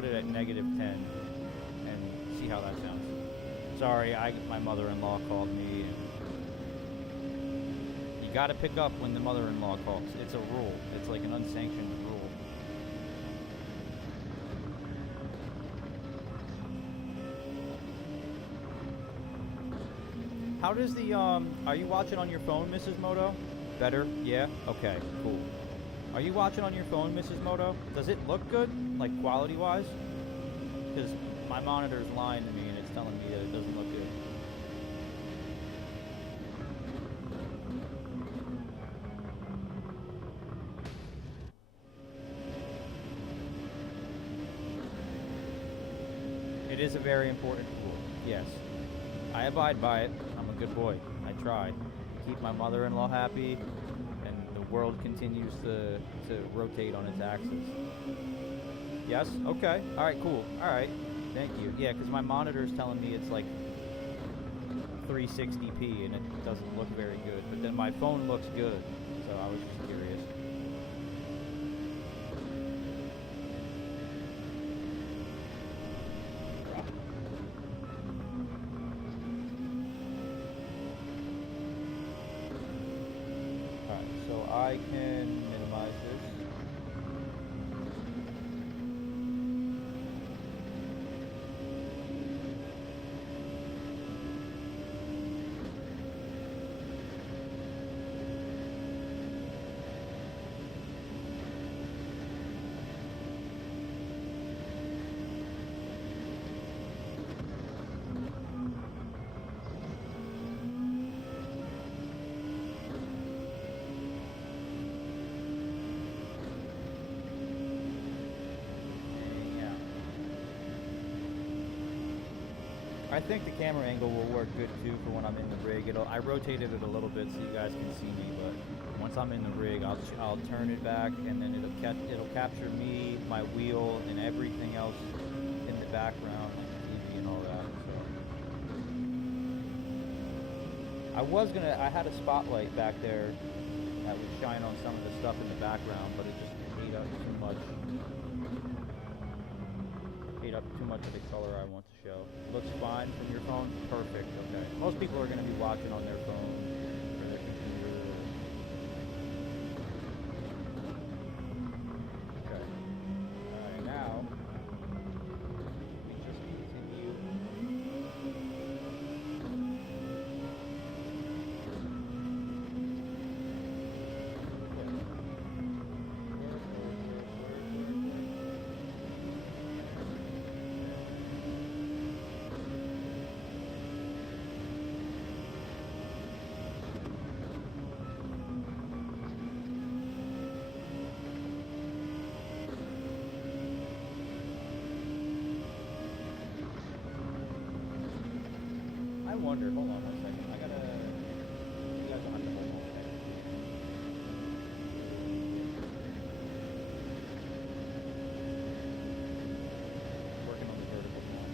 put it at -10 and see how that sounds. Sorry, my mother-in-law called me. And you gotta pick up when the mother-in-law calls. It's a rule. It's like an unsanctioned rule. How does the, are you watching on your phone, Mrs. Moto? Better? Yeah? Okay, cool. Are you watching on your phone, Mrs. Moto? Does it look good, like quality-wise? Because my monitor's lying to me and it's telling me that it doesn't look good. It is a very important rule, yes. I abide by it. I'm a good boy. I try. Keep my mother-in-law happy, and the world continues to rotate on its axis. Yes? Okay. Alright, cool. Alright. Thank you. Yeah, because my monitor's telling me it's like 360p, and it doesn't look very good. But then my phone looks good, so I was just curious. I can minimize this. I think the camera angle will work good too for when I'm in the rig. I rotated it a little bit so you guys can see me, but once I'm in the rig, I'll turn it back, and then it'll capture me, my wheel, and everything else in the background, like the TV and all that. So I had a spotlight back there that would shine on some of the stuff in the background, but it just ate up too much. Up too much of the color I want to show. Looks fine from your phone? Perfect, okay. Most people are going to be watching on their phone or their computer. Okay. Alright, now we just continue. I wonder, hold on 1 second. You guys will have to hold on. Working on the vertical now.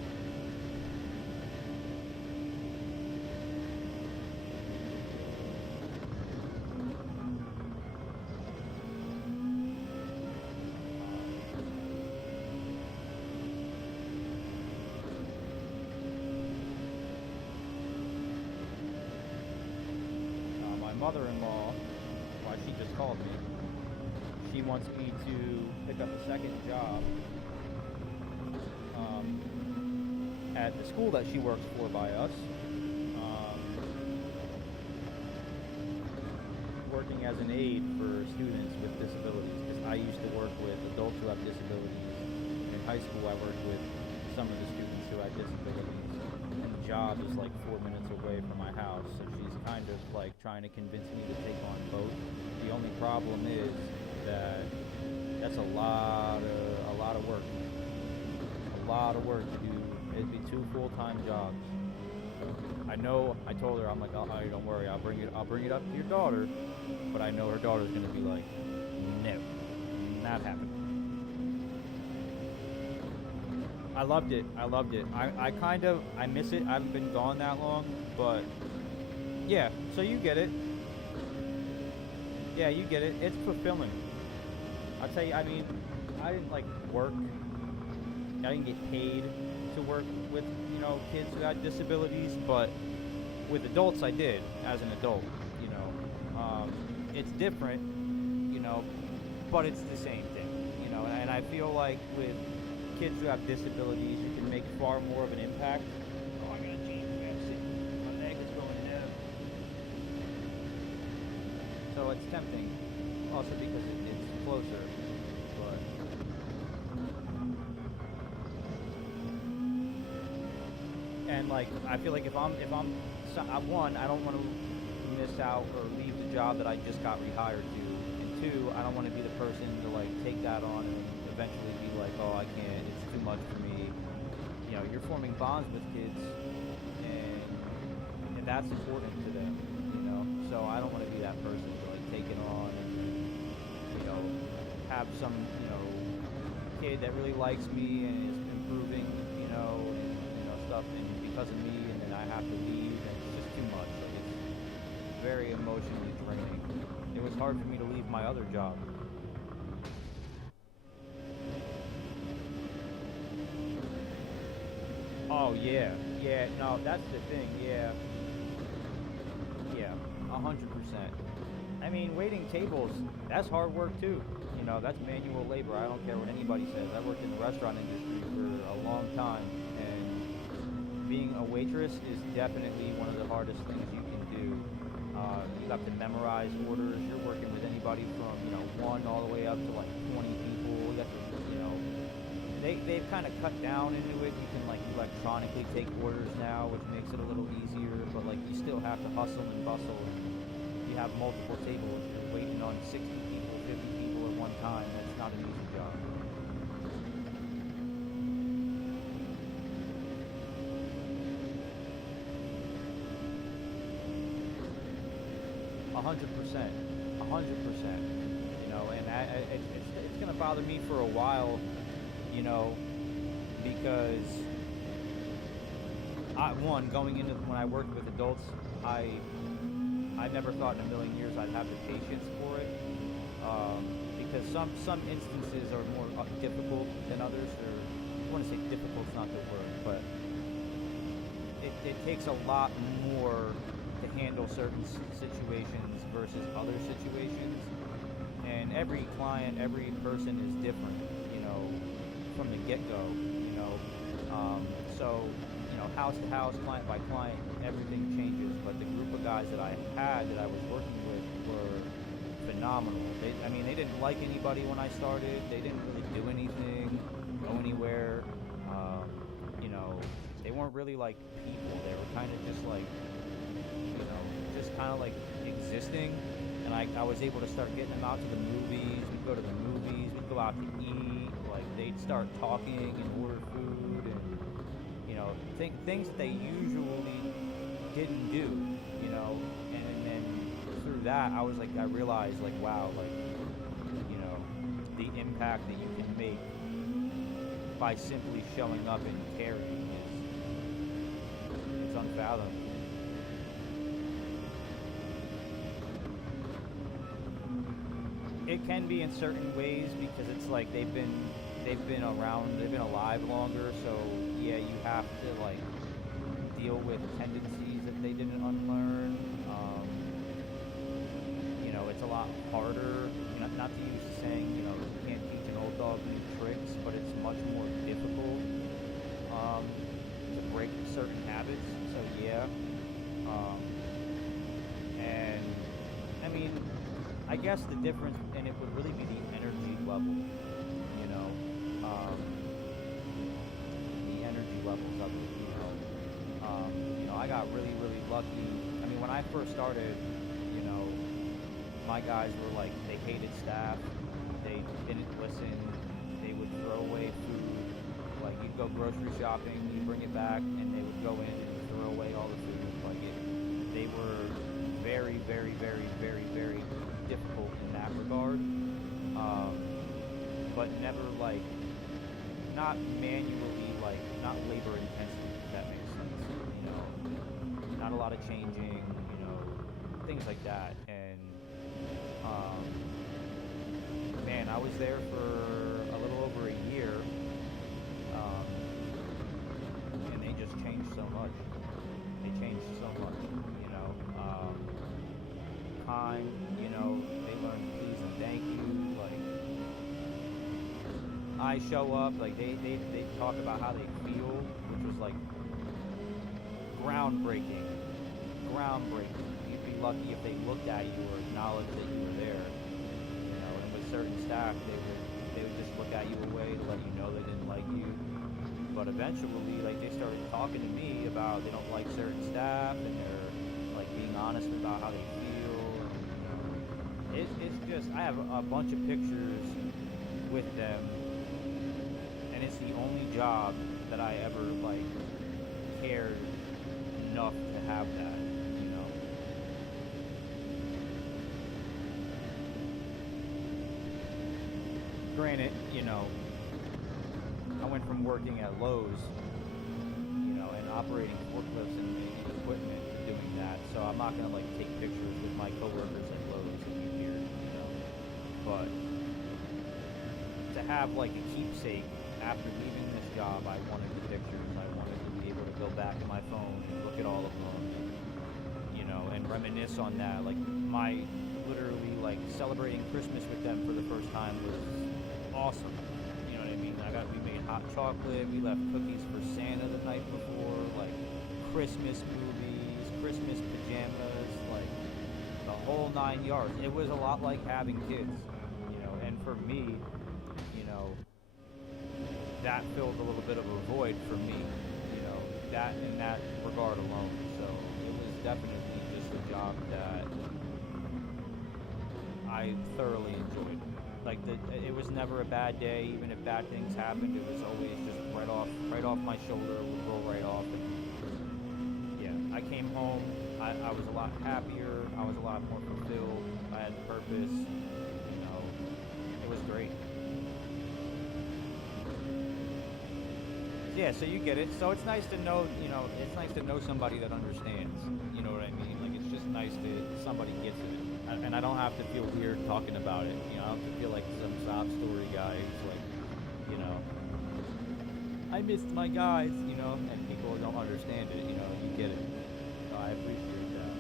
Mother-in-law, why she just called me, she wants me to pick up a second job at the school that she works for by us, working as an aide for students with disabilities, because I used to work with adults who have disabilities. In high school I worked with some of the students who had disabilities, and the job is like 4 minutes away from my house, so she's kind of like trying to convince me to take on both. The only problem is that that's a lot of work. A lot of work to do. It'd be 2 full-time jobs. I know. I told her, I'm like, oh, don't worry, I'll bring it up to your daughter. But I know her daughter's gonna be like, no, not happening. I loved it. I miss it. I haven't been gone that long, but yeah, so you get it. Yeah, you get it. It's fulfilling. I'll tell you, I mean, I didn't like work I didn't get paid to work with, you know, kids who had disabilities, but with adults I did as an adult, you know. It's different, you know, but it's the same thing, you know, and I feel like with kids who have disabilities, you can make far more of an impact. Oh, I gotta change the see. My neck is going down. So it's tempting, also because it's closer, but and like I feel like if I'm one, I don't want to miss out or leave the job that I just got rehired to, and two, I don't want to be the person to like take that on and eventually be like, oh, I can't, it's too much for me. You know, you're forming bonds with kids, and that's important to them, you know. So I don't want to be that person to like take it on and, you know, have some, you know, kid that really likes me and is improving, you know, and, you know, stuff, and because of me, and then I have to leave, and it's just too much. Like, it's very emotionally draining. It was hard for me to leave my other job. Oh yeah, no, that's the thing, yeah, 100%. I mean, waiting tables, that's hard work too. You know, that's manual labor. I don't care what anybody says. I worked in the restaurant industry for a long time, and being a waitress is definitely one of the hardest things you can do. You have to memorize orders. You're working with anybody from, you know, 1 all the way up to like 20 people. You have to, you know, they've kind of cut down into it. You can like electronically take orders now, which makes it a little easier, but like you still have to hustle and bustle. You have multiple tables. You're waiting on 60 people, 50 people at one time. That's not an easy job. A 100%. You know, and it's gonna bother me for a while, you know, because going into when I worked with adults, I never thought in a million years I'd have the patience for it, because some instances are more difficult than others, or I want to say difficult's not the word, but it takes a lot more to handle certain situations versus other situations, and every client, every person is different, you know, from the get-go, you know, so, you know, house to house, client by client, everything changes, but the group of guys that I had that I was working with were phenomenal. They didn't like anybody when I started. They didn't really do anything, go anywhere, you know, they weren't really like people. They were kind of just like, you know, just kind of like existing, and I was able to start getting them out to the movies. We'd go to the movies, we'd go out to eat, like they'd start talking and order food, and, you know, things that they usually didn't do, you know, and then through that, I realized, like, wow, like, you know, the impact that you can make by simply showing up and caring it's unfathomable. It can be in certain ways because it's like they've been around, they've been alive longer, so yeah, you have to like deal with tendencies that they didn't unlearn. You know, it's a lot harder, you know, not to use the saying, you know, you can't teach an old dog new tricks, but it's much more difficult to break certain habits, so yeah. And I mean, I guess the difference, and it would really be the energy level, you know, the energy levels of it, you know. You know, I got really, really lucky. I mean, when I first started, you know, my guys were like, they hated staff, they didn't listen, they would throw away food. Like, you'd go grocery shopping, you bring it back, and they would go in and throw away all the food. Like, they were very, very, very, very, very difficult in that regard, but never like, not manually, like, not labor intensive, if that makes sense, you know, not a lot of changing, you know, things like that, and man, I was there for a little over a year, I show up, like they talk about how they feel, which was like groundbreaking. You'd be lucky if they looked at you or acknowledged that you were there. You know, and with certain staff, they would just look at you away to let you know they didn't like you. But eventually, like they started talking to me about they don't like certain staff, and they're like being honest about how they feel. It's just, I have a bunch of pictures with them, and it's the only job that I ever like cared enough to have that, you know. Granted, you know, I went from working at Lowe's, you know, and operating forklifts and equipment to doing that, so I'm not gonna like take pictures with my coworkers at Lowe's and be weird, you know. But to have like a keepsake after leaving this job, I wanted the pictures. I wanted to be able to go back to my phone and look at all of them, you know, and reminisce on that. Like my literally like celebrating Christmas with them for the first time was awesome. You know what I mean? We made hot chocolate. We left cookies for Santa the night before. Like Christmas movies, Christmas pajamas, like the whole 9 yards. It was a lot like having kids, you know. And for me, you know, that filled a little bit of a void for me, you know, that in that regard alone. So it was definitely just a job that I thoroughly enjoyed. Like it was never a bad day, even if bad things happened. It was always just right off my shoulder, would roll right off. And yeah, I came home. I was a lot happier. I was a lot more fulfilled. I had purpose. You know, it was great. Yeah, so you get it. So it's nice to know, you know, it's nice to know somebody that understands. You know what I mean? Like it's just nice to somebody gets it. And I don't have to feel weird talking about it. You know, I don't have to feel like some sob story guy who's like, you know, I missed my guys, you know, and people don't understand it, you know, you get it. So I appreciate that.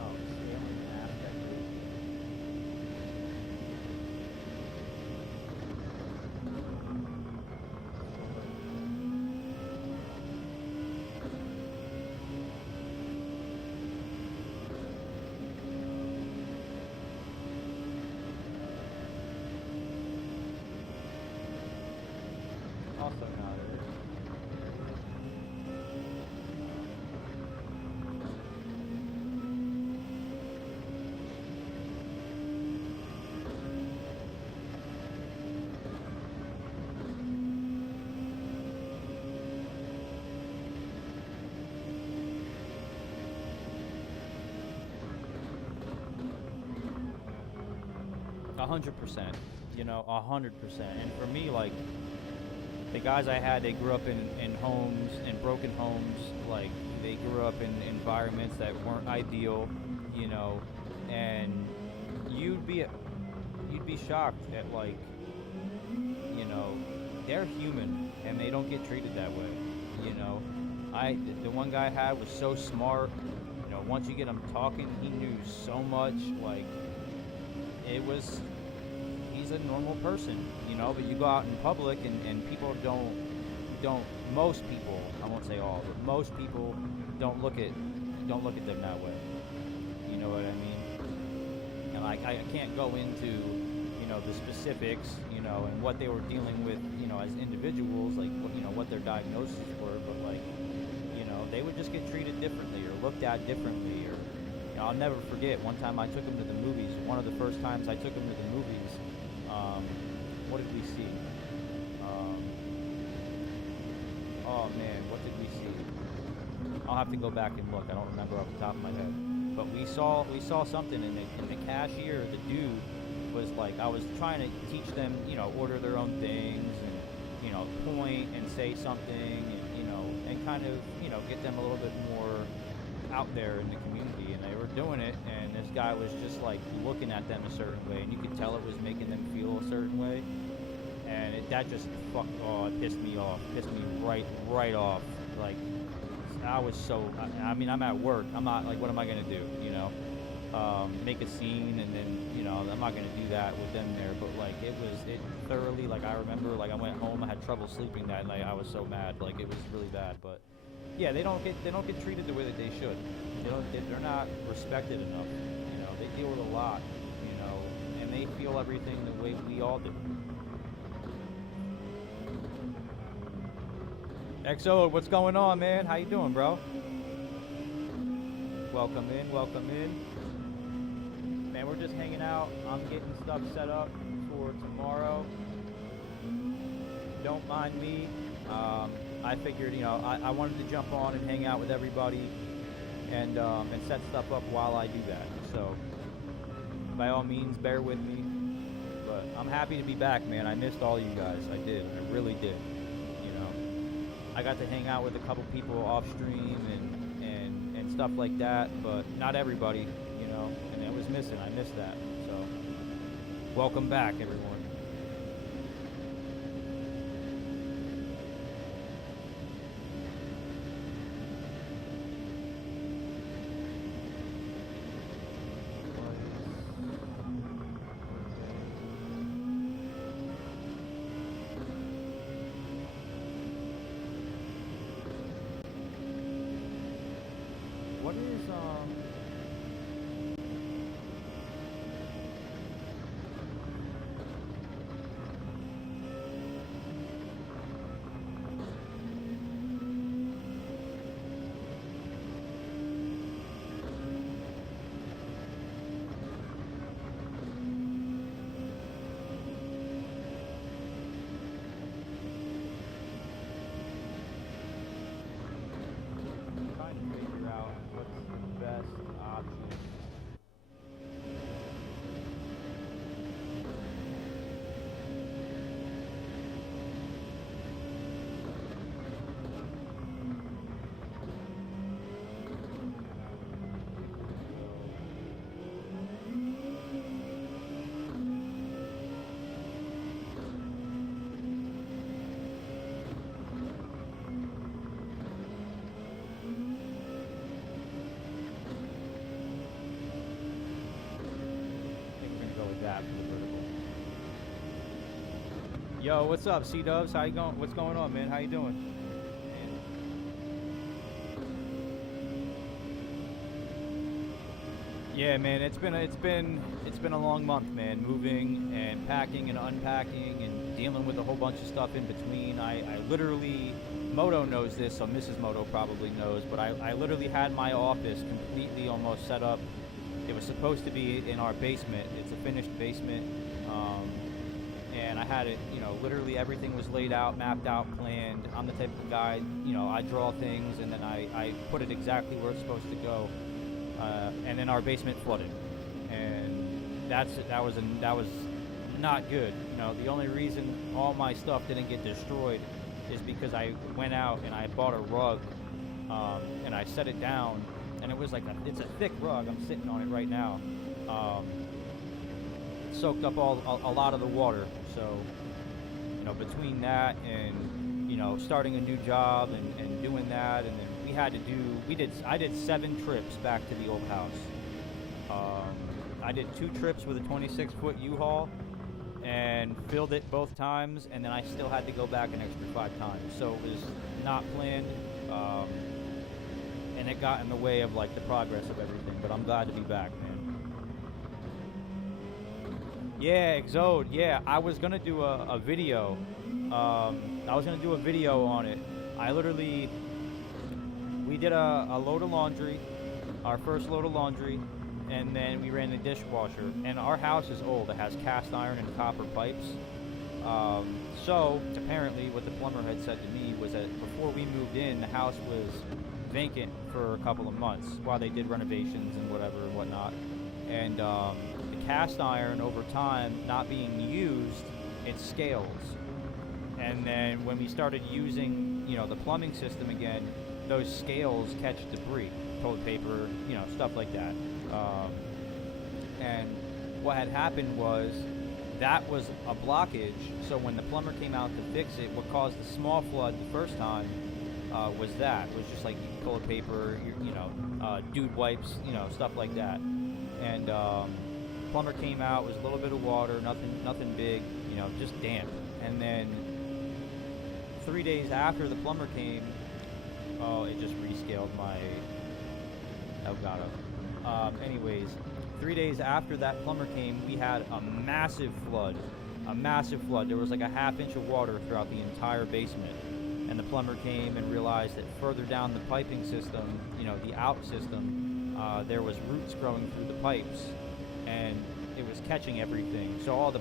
Oh, scaling aspect. 100%, you know, 100%. And for me, like, the guys I had, they grew up in homes, in broken homes, like, they grew up in environments that weren't ideal, you know, and you'd be shocked at, like, you know, they're human, and they don't get treated that way, you know. The one guy I had was so smart, you know, once you get him talking, he knew so much, like, he's a normal person, you know, but you go out in public and people don't, most people, I won't say all, but most people don't look at them that way, you know what I mean? And like, I can't go into, you know, the specifics, you know, and what they were dealing with, you know, as individuals, like, you know, what their diagnoses were, but like, you know, they would just get treated differently or looked at differently, or, you know, I'll never forget one time I took him to the movies. One of the first times I took him to the movies, what did we see? Oh man, what did we see? I'll have to go back and look. I don't remember off the top of my head. But we saw something in the cashier. The dude was like, I was trying to teach them, you know, order their own things and, you know, point and say something, and, you know, and kind of, you know, get them a little bit more out there in the community, and they were doing it, and this guy was just like looking at them a certain way, and you could tell it was making them feel a certain way, and that just it pissed me right off. Like, I was so, I mean, I'm at work, I'm not like, what am I gonna do, you know? make a scene, and then, you know, I'm not gonna do that with them there, but like it thoroughly, like, I remember, like, I went home, I had trouble sleeping that night, I was so mad, like, it was really bad. But yeah, they don't get treated the way that they should. They're not respected enough. You know, they deal with a lot, you know, and they feel everything the way we all do. XO, what's going on, man? How you doing, bro? Welcome in, welcome in. Man, we're just hanging out. I'm getting stuff set up for tomorrow. Don't mind me. I figured, you know, I wanted to jump on and hang out with everybody and set stuff up while I do that. So, by all means, bear with me. But I'm happy to be back, man. I missed all you guys. I did. I really did. You know, I got to hang out with a couple people off stream and stuff like that, but not everybody, you know, and I was missing. I missed that. So, welcome back, everyone. What is, trying to figure out what's the best option. That for the vertical. Yo, what's up, C-Dubs? How you going? What's going on, man? How you doing? Yeah, man, it's been a long month, man. Moving and packing and unpacking and dealing with a whole bunch of stuff in between. I literally, Moto knows this, so Mrs. Moto probably knows, but I literally had my office completely almost set up. It was supposed to be in our basement. It's a finished basement, and I had it, you know, literally everything was laid out, mapped out, planned. I'm the type of guy, you know, I draw things and then I put it exactly where it's supposed to go, and then our basement flooded, and that was not good. You know, the only reason all my stuff didn't get destroyed is because I went out and I bought a rug, and I set it down. And it was like it's a thick rug. I'm sitting on it right now. It soaked up a lot of the water. So, you know, between that and, you know, starting a new job and doing that, and then I did 7 trips back to the old house. I did 2 trips with a 26-foot U-Haul and filled it both times, and then I still had to go back an extra 5 times. So it was not planned. And it got in the way of like the progress of everything, but I'm glad to be back, man. Yeah, Exode, yeah, I was gonna do a video. I was gonna do a video on it. We did a load of laundry, our first load of laundry, and then we ran the dishwasher. And our house is old, it has cast iron and copper pipes. So apparently what the plumber had said to me was that before we moved in, the house was vacant for a couple of months while they did renovations and whatever and whatnot. And the cast iron, over time, not being used, it scales. And then when we started using, you know, the plumbing system again, those scales catch debris, toilet paper, you know, stuff like that. And what had happened was that was a blockage. So when the plumber came out to fix it, what caused the small flood the first time, was just like toilet paper, dude wipes, stuff like that. And plumber came out, was a little bit of water, nothing big, just damp. And then 3 days after the plumber came, it just rescaled my Elgato. Anyways, 3 days after that plumber came, we had a massive flood. There was like a half-inch of water throughout the entire basement. And the plumber came and realized that further down the piping system, the out system, there was roots growing through the pipes, and it was catching everything. So all the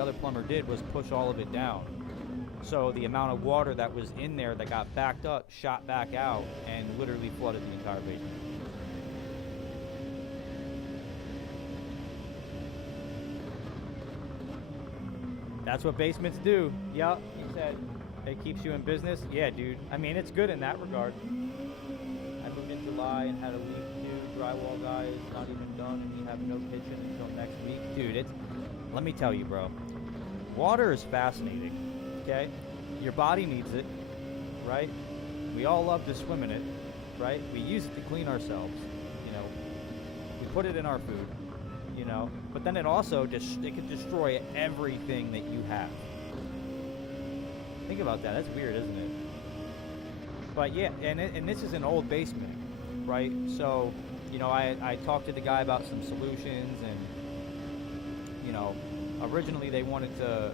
other plumber did was push all of it down. So the amount of water that was in there that got backed up shot back out and literally flooded the entire basement. That's what basements do. Yup, he said. It keeps you in business. Yeah, dude. I mean, it's good in that regard. I moved in July and had a week too. Drywall guy is not even done, and we have no kitchen until next week. Dude, let me tell you, bro. Water is fascinating, okay? Your body needs it, right? We all love to swim in it, right? We use it to clean ourselves, We put it in our food, But then it also, it can destroy everything that you have. Think about that. That's weird, isn't it? But yeah, and this is an old basement, right? So, I talked to the guy about some solutions, and originally they wanted to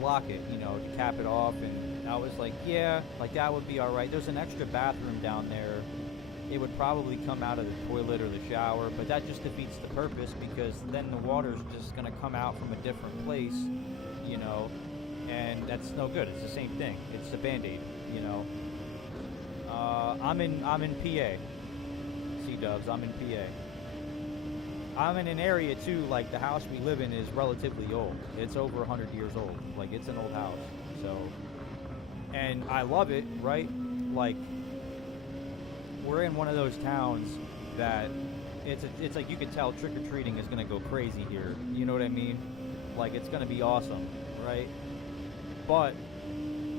block it, to cap it off, and I was like, yeah, like that would be all right. There's an extra bathroom down there. It would probably come out of the toilet or the shower, but that just defeats the purpose, because then the water's just gonna come out from a different place, and that's no good. It's the same thing. It's a Band-Aid, I'm in PA. C-dubs, I'm in PA. I'm in an area too, like the house we live in is relatively old. It's over 100 years old. Like, it's an old house. So, and I love it, right? Like, we're in one of those towns that it's like you could tell trick-or-treating is gonna go crazy here. You know what I mean? Like, it's gonna be awesome, right? But,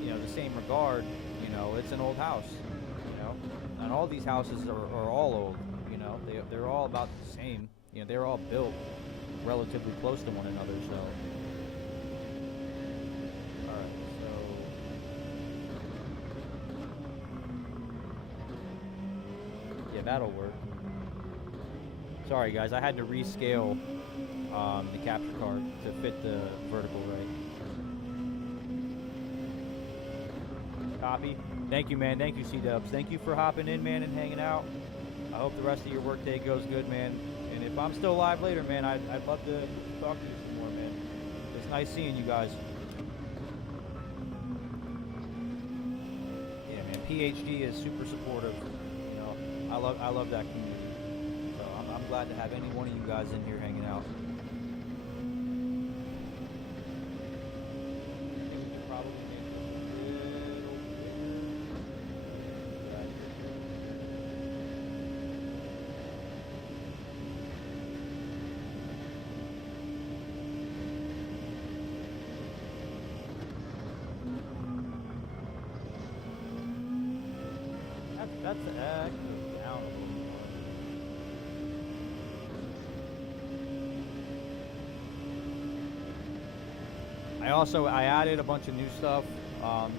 the same regard, it's an old house, and all these houses are all old, they're all about the same, they're all built relatively close to one another, so. Alright, so. Yeah, that'll work. Sorry guys, I had to rescale the capture card to fit the vertical right. Copy. Thank you, man. Thank you, C-Dubs. Thank you for hopping in, man, and hanging out. I hope the rest of your workday goes good, man. And if I'm still live later, man, I'd love to talk to you some more, man. It's nice seeing you guys. Yeah, man. PhD is super supportive. I love that community. So I'm glad to have any one of you guys in here hanging out. That's actually down a little more. I added a bunch of new stuff. A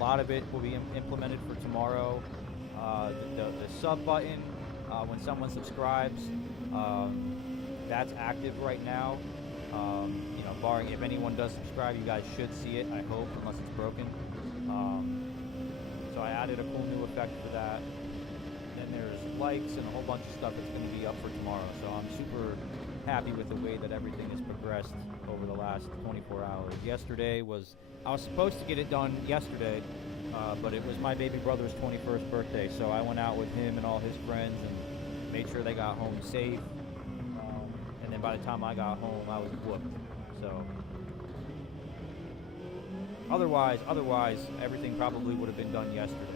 lot of it will be implemented for tomorrow. The sub button, when someone subscribes, that's active right now. Barring if anyone does subscribe, you guys should see it, I hope, unless it's broken. So I added a cool new effect for that. Then there's likes and a whole bunch of stuff that's going to be up for tomorrow. So I'm super happy with the way that everything has progressed over the last 24 hours. I was supposed to get it done yesterday, but it was my baby brother's 21st birthday. So I went out with him and all his friends and made sure they got home safe. And then by the time I got home, I was whooped. So. Otherwise, everything probably would have been done yesterday.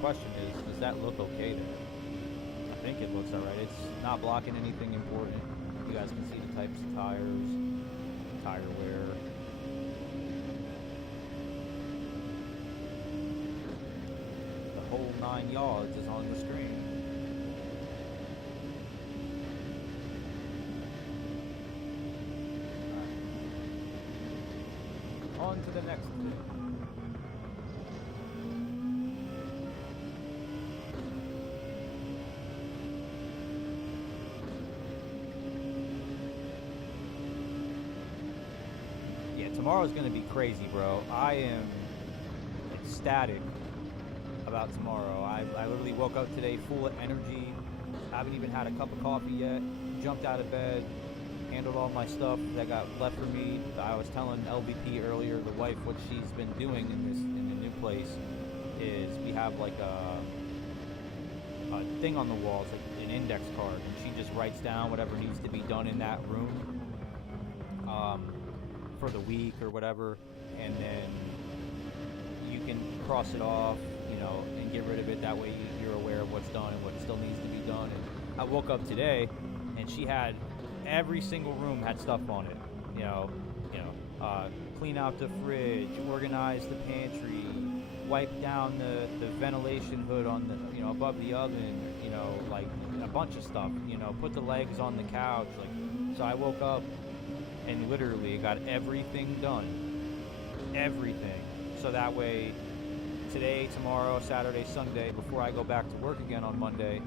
question is, does that look okay there? I think it looks alright. It's not blocking anything important. You guys can see the types of tires, tire wear. The whole 9 yards is on the screen. On to the next thing. Yeah, tomorrow's gonna be crazy, bro. I am ecstatic about tomorrow. I literally woke up today full of energy. Haven't even had a cup of coffee yet. Jumped out of bed. Handled all my stuff that got left for me. I was telling LVP earlier, the wife, what she's been doing in the new place is we have like a thing on the wall. It's like an index card, and she just writes down whatever needs to be done in that room for the week or whatever, and then you can cross it off, and get rid of it. That way you're aware of what's done and what still needs to be done. And I woke up today, and she had every single room had stuff on it. Clean out the fridge, organize the pantry, wipe down the ventilation hood on the above the oven. Like a bunch of stuff. Put the legs on the couch. So I woke up and literally got everything done. Everything. So that way, today, tomorrow, Saturday, Sunday, before I go back to work again on Monday,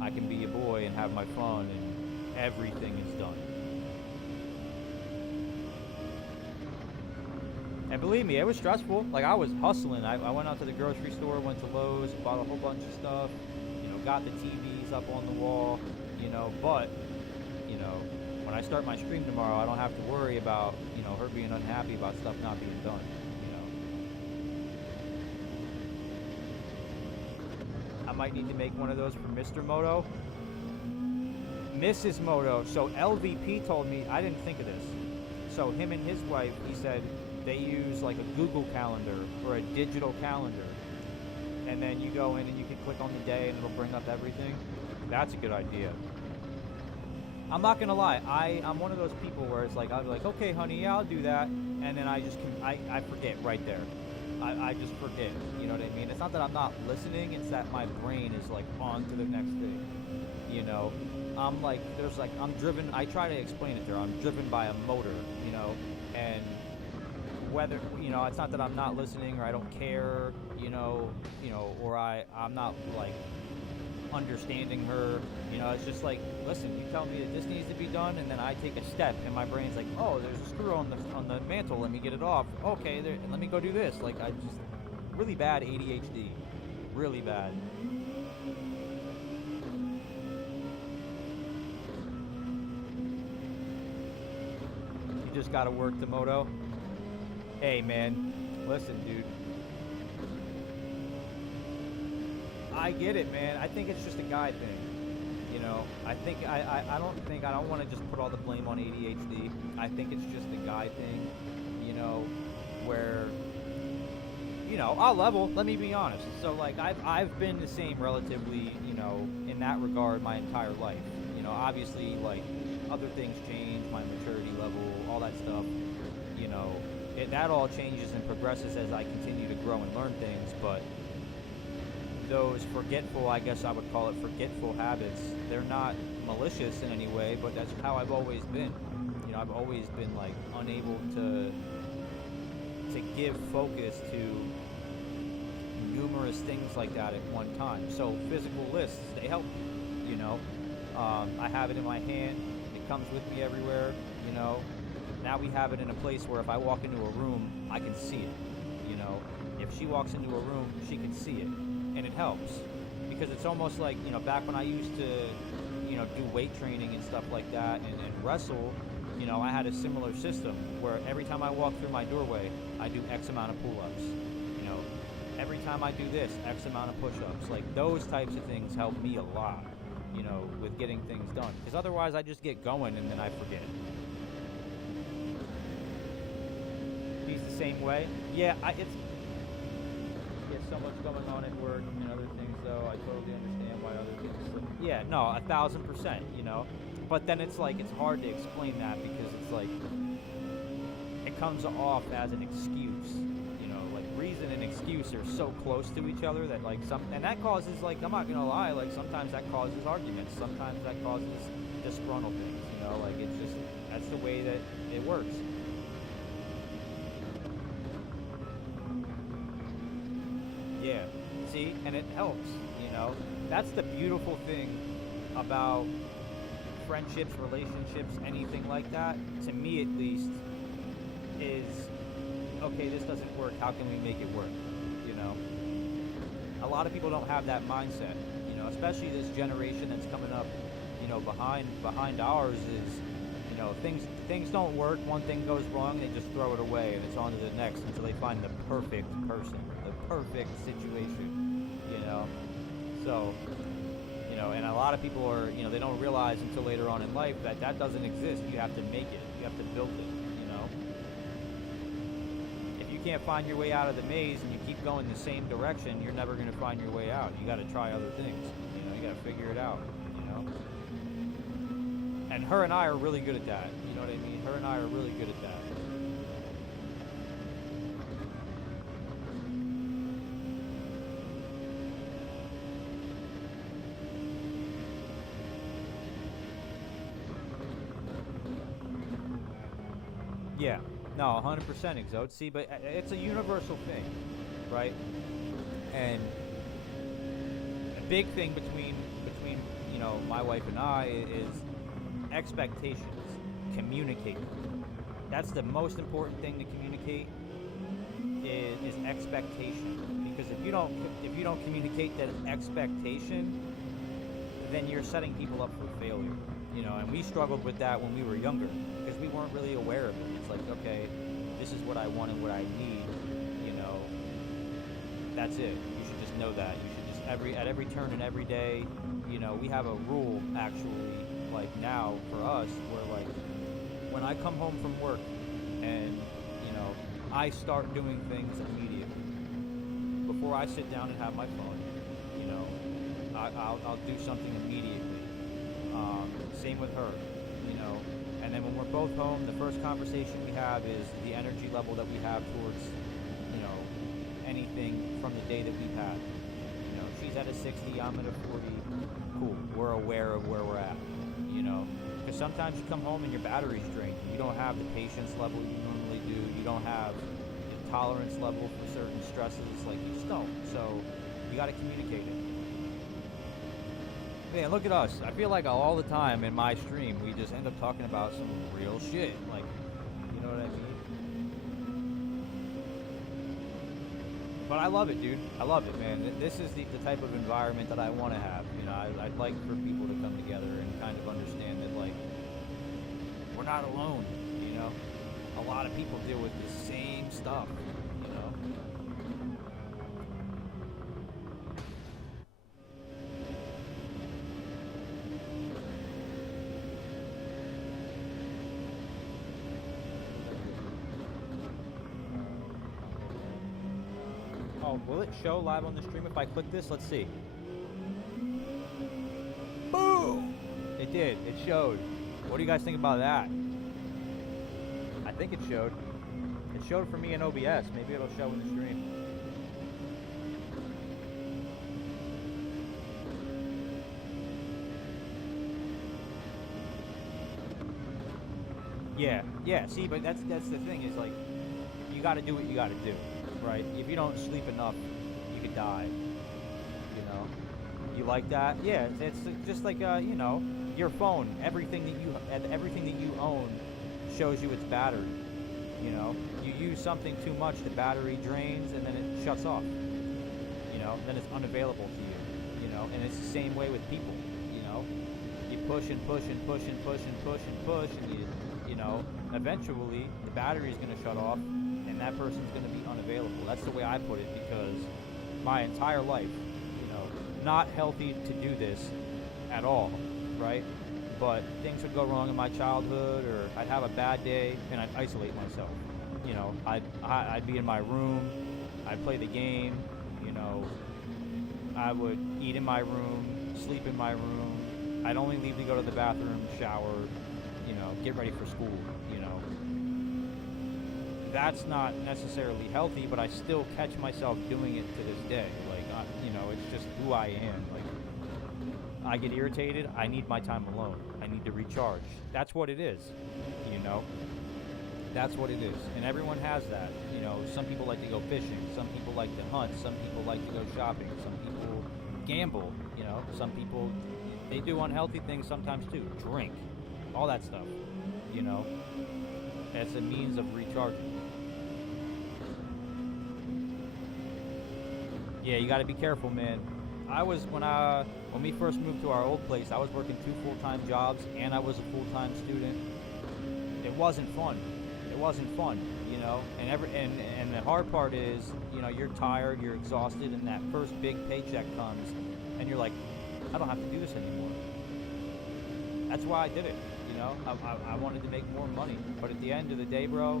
I can be a boy and have my fun, and everything is done. And believe me, it was stressful. Like, I was hustling. I went out to the grocery store, went to Lowe's, bought a whole bunch of stuff, got the TVs up on the wall, but, when I start my stream tomorrow, I don't have to worry about, her being unhappy about stuff not being done, I might need to make one of those for Mr. Moto. Mrs. Moto. So LVP told me, I didn't think of this. So him and his wife, he said they use like a Google Calendar or a digital calendar. And then you go in and you can click on the day and it'll bring up everything. That's a good idea. I'm not gonna lie, I'm one of those people where it's like, I'll be like, okay honey, yeah, I'll do that. And then I forget right there. I just forget, you know what I mean? It's not that I'm not listening, it's that my brain is like on to the next thing, I'm like, I'm driven, I try to explain it there, I'm driven by a motor, and whether, it's not that I'm not listening or I don't care, or I'm not like understanding her, it's just like, listen, you tell me that this needs to be done, and then I take a step, and my brain's like, oh, there's a screw on the mantle, let me get it off. Okay, let me go do this. Like, I just really bad ADHD, really bad. You just gotta work the moto. Hey, man, listen, dude. I get it, man. I think it's just a guy thing. I don't want to just put all the blame on ADHD. I think it's just a guy thing, where, I'll level, let me be honest. So, like, I've been the same relatively, in that regard my entire life. Obviously, like, other things change, my maturity level, all that stuff, that all changes and progresses as I continue to grow and learn things, but those forgetful, I guess I would call it forgetful habits, they're not malicious in any way, but that's how I've always been. I've always been like unable to give focus to numerous things like that at one time. So physical lists, they help me, I have it in my hand, it comes with me everywhere, Now we have it in a place where if I walk into a room, I can see it, If she walks into a room, she can see it. And it helps because it's almost like, back when I used to, do weight training and stuff like that and wrestle, I had a similar system where every time I walk through my doorway, I do X amount of pull-ups. Every time I do this, X amount of push-ups. Like those types of things help me a lot, with getting things done. Because otherwise I just get going and then I forget. He's the same way. Yeah, yes, so much going on at work and other things, though. I totally understand why other things slip. Yeah, no, 1,000%, you know. But then it's like, it's hard to explain that because it's like, it comes off as an excuse, you know, like reason and excuse are so close to each other that like and that causes, like, I'm not gonna lie, like sometimes that causes arguments, sometimes that causes disgruntled things, you know, like it's just, that's the way that it works. Yeah, see, and it helps, you know, that's the beautiful thing about friendships, relationships, anything like that, to me at least, is, okay, this doesn't work, how can we make it work, you know? A lot of people don't have that mindset, you know, especially this generation that's coming up, you know, behind ours is, you know, things don't work, one thing goes wrong, they just throw it away, and it's on to the next until they find the perfect person, the perfect situation, you know? So, you know, and a lot of people are, you know, they don't realize until later on in life that that doesn't exist. You have to make it. You have to build it, you know? If you can't find your way out of the maze and you keep going the same direction, you're never going to find your way out. You got to try other things, you know? You got to figure it out, you know? And her and I are really good at that, you know what I mean? Her and I are really good at that. Yeah, no, 100% Exode. See, but it's a universal thing, right? And a big thing between you know, my wife and I is expectations. Communicate. That's the most important thing to communicate is expectation. Because if you don't communicate that expectation, then you're setting people up for failure. You know, and we struggled with that when we were younger because we weren't really aware of it. It's like, okay, this is what I want and what I need, you know, that's it. You should just know that. You should just, at every turn and every day, you know, we have a rule actually, like now for us, where like, when I come home from work and, you know, I start doing things immediately. Before I sit down and have my phone, you know, I'll do something immediately. Same with her, you know. And then when we're both home, the first conversation we have is the energy level that we have towards, you know, anything from the day that we've had. You know, she's at a 60, I'm at a 40. Cool. We're aware of where we're at, you know. Because sometimes you come home and your battery's drained. You don't have the patience level you normally do. You don't have the tolerance level for certain stresses. Like, you just don't. So you got to communicate it. Man, look at us. I feel like all the time in my stream, we just end up talking about some real shit. Like, you know what I mean? But I love it, dude. I love it, man. This is the type of environment that I want to have. You know, I'd like for people to come together and kind of understand that, like, we're not alone, you know? A lot of people deal with the same stuff, you know? Oh, will it show live on the stream if I click this? Let's see. Boom! It did. It showed. What do you guys think about that? I think it showed. It showed for me in OBS. Maybe it'll show in the stream. Yeah. See, but that's the thing is, like, you got to do what you got to do. Right? If you don't sleep enough, you could die. You know? You like that? Yeah, it's just like, you know, your phone. Everything that you own shows you its battery. You know? You use something too much, the battery drains, and then it shuts off. You know? Then it's unavailable to you. You know? And it's the same way with people. You know? You push and push and push and push and push and push, and you know, eventually the battery is going to shut off. And that person's going to be unavailable. That's the way I put it, because my entire life, you know, not healthy to do this at all, right? But things would go wrong in my childhood, or I'd have a bad day, and I'd isolate myself. You know, I'd be in my room, I'd play the game, You know, I would eat in my room, sleep in my room. I'd only leave to go to the bathroom, shower, you know, get ready for school, you know. That's not necessarily healthy, but I still catch myself doing it to this day. Like, you know, it's just who I am. Like, I get irritated, I need my time alone. I need to recharge. That's what it is, you know. That's what it is. And everyone has that. You know, some people like to go fishing, some people like to hunt, some people like to go shopping, some people gamble, you know, some people, they do unhealthy things sometimes too. Drink, all that stuff, you know. It's a means of recharging. Yeah, you got to be careful, man. I was, when we first moved to our old place, I was working 2 full-time jobs and I was a full-time student. It wasn't fun. It wasn't fun, you know. And the hard part is, you know, you're tired, you're exhausted, and that first big paycheck comes, and you're like, I don't have to do this anymore. That's why I did it, you know. I wanted to make more money, but at the end of the day, bro,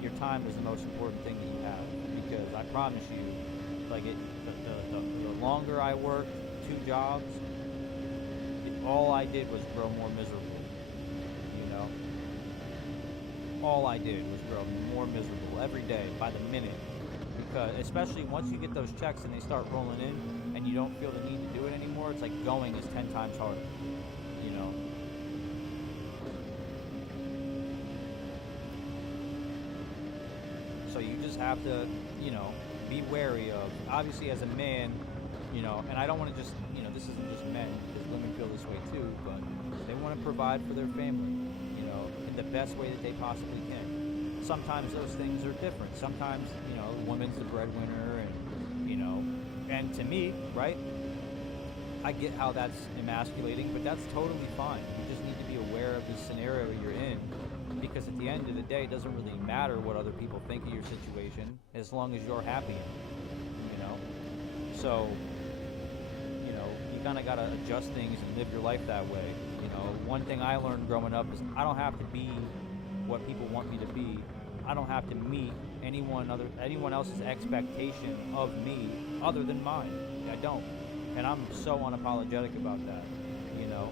your time is the most important thing that you have, because I promise you, like, the longer I worked 2 jobs, all I did was grow more miserable, you know. All I did was grow more miserable every day, by the minute, because especially once you get those checks and they start rolling in and you don't feel the need to do it anymore, it's like going is 10 times harder, you know. So you just have to, you know, be wary of, obviously as a man, you know, and I don't want to just, you know, this isn't just men, because women feel this way too, but they want to provide for their family, you know, in the best way that they possibly can. Sometimes those things are different. Sometimes, you know, the woman's the breadwinner, and, you know, and to me, right, I get how that's emasculating, but that's totally fine. You just need to be aware of the scenario you're in, because at the end of the day, it doesn't really matter what other people think of your situation, as long as you're happy in it, you know? So, you know, you kind of got to adjust things and live your life that way. You know, one thing I learned growing up is I don't have to be what people want me to be. I don't have to meet anyone else's expectation of me other than mine. I don't. And I'm so unapologetic about that, you know?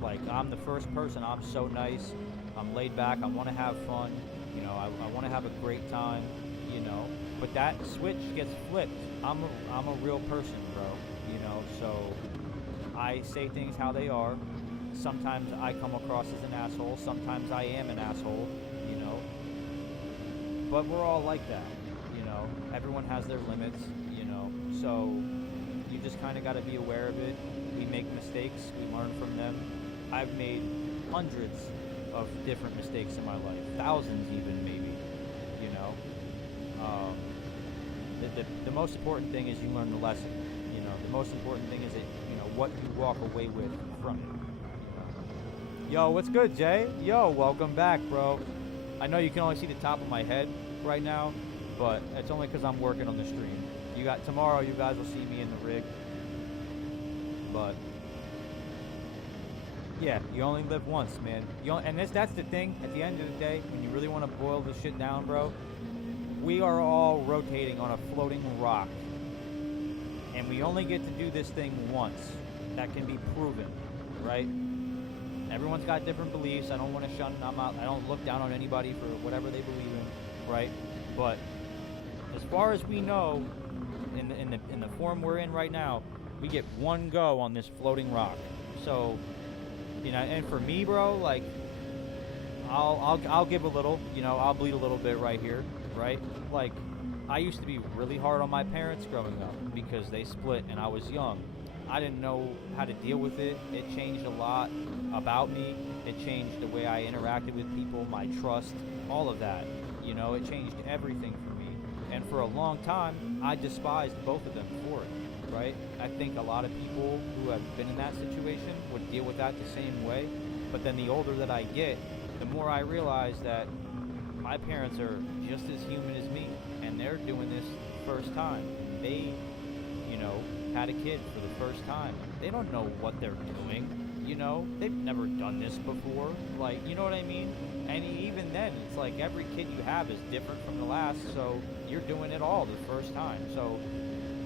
Like, I'm the first person, I'm so nice, I'm laid back, I want to have fun, you know, I want to have a great time, you know, but that switch gets flipped. I'm a real person, bro, you know, so I say things how they are. Sometimes I come across as an asshole, sometimes I am an asshole, you know, but we're all like that, you know, everyone has their limits, you know, so you just kind of got to be aware of it. We make mistakes, we learn from them. I've made hundreds of different mistakes in my life, thousands even, maybe, you know. The most important thing is you learn the lesson, you know. The most important thing is that, you know, what you walk away with from it. Yo, what's good, Jay? Yo, welcome back, bro. I know you can only see the top of my head right now, but it's only because I'm working on the stream. Tomorrow you guys will see me in the rig, but yeah, you only live once, man. That's the thing. At the end of the day, when you really want to boil this shit down, bro, we are all rotating on a floating rock, and we only get to do this thing once. That can be proven, right? Everyone's got different beliefs. I don't want to shun them out. I don't look down on anybody for whatever they believe in, right? But as far as we know, in the form we're in right now, we get one go on this floating rock. So, you know, and for me, bro, like, I'll give a little, you know, I'll bleed a little bit right here, right? Like, I used to be really hard on my parents growing up because they split and I was young. I didn't know how to deal with it. It changed a lot about me. It changed the way I interacted with people, my trust, all of that. You know, it changed everything for me. And for a long time, I despised both of them for it, right? I think a lot of people who have been in that situation would deal with that the same way. But then the older that I get, the more I realize that my parents are just as human as me, and they're doing this first time. They, you know, had a kid for the first time. They don't know what they're doing, you know? They've never done this before. Like, you know what I mean? And even then, it's like every kid you have is different from the last, so you're doing it all the first time. So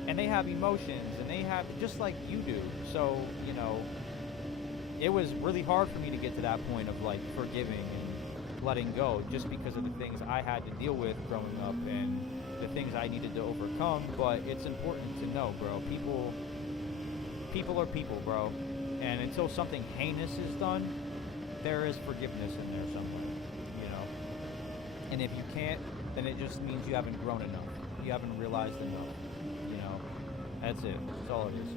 and they have emotions, and they have, just like you do. So, you know, it was really hard for me to get to that point of like forgiving and letting go, just because of the things I had to deal with growing up and the things I needed to overcome. But it's important to know, bro, people are people, bro, and until something heinous is done, there is forgiveness in there somewhere, you know. And if you can't, then it just means you haven't grown enough, you haven't realized enough, you know. That's it, that's all it is.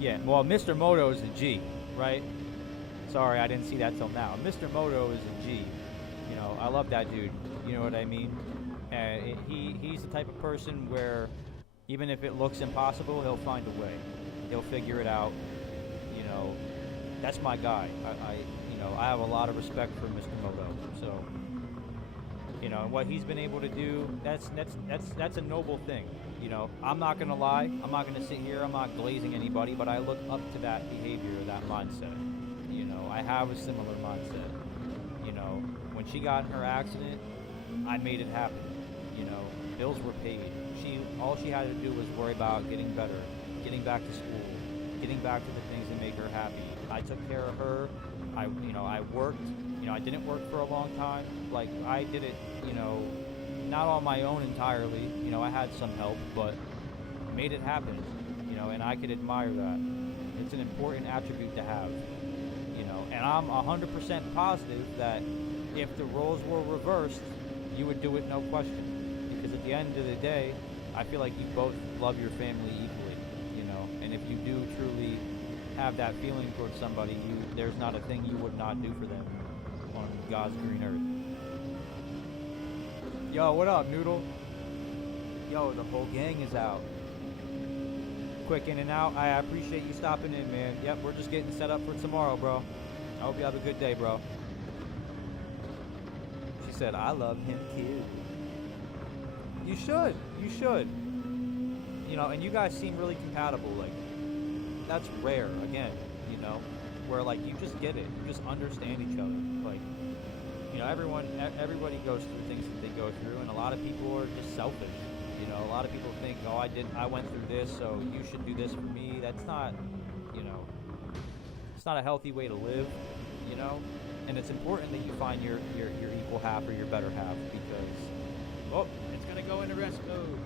Yeah, well, Mr. Moto is a G, right? Sorry, I didn't see that till now. Mr. Moto is a G. You know, I love that dude. You know what I mean? He's the type of person where even if it looks impossible, he'll find a way. He'll figure it out. You know, that's my guy. I have a lot of respect for Mr. Moto. So, you know, and what he's been able to do, that's a noble thing. You know, I'm not gonna lie. I'm not gonna sit here. I'm not glazing anybody, but I look up to that behavior, that mindset. You know, I have a similar mindset. You know, when she got in her accident, I made it happen. You know, bills were paid. All she had to do was worry about getting better, getting back to school, getting back to the things that make her happy. I took care of her. I worked. You know, I didn't work for a long time. Like, I did it, you know, not on my own entirely. You know, I had some help, but made it happen. You know, and I could admire that. It's an important attribute to have. You know, and I'm 100% positive that if the roles were reversed, you would do it no question. Because at the end of the day, I feel like you both love your family equally, you know. And if you do truly have that feeling towards somebody, there's not a thing you would not do for them on God's green earth. Yo, what up, Noodle? Yo, the whole gang is out. Quick in and out. I appreciate you stopping in, man. Yep, we're just getting set up for tomorrow, bro. I hope you have a good day, bro. She said, I love him too. You should. You should. You know, and you guys seem really compatible. Like, that's rare, again, you know, where, like, you just get it. You just understand each other. Like, you know, everybody goes through things that they go through, and a lot of people are just selfish. You know, a lot of people think, oh, I went through this, so you should do this for me. That's not, you know, it's not a healthy way to live, you know? And it's important that you find your equal half or your better half, because, oh, it's going to go into rest mode.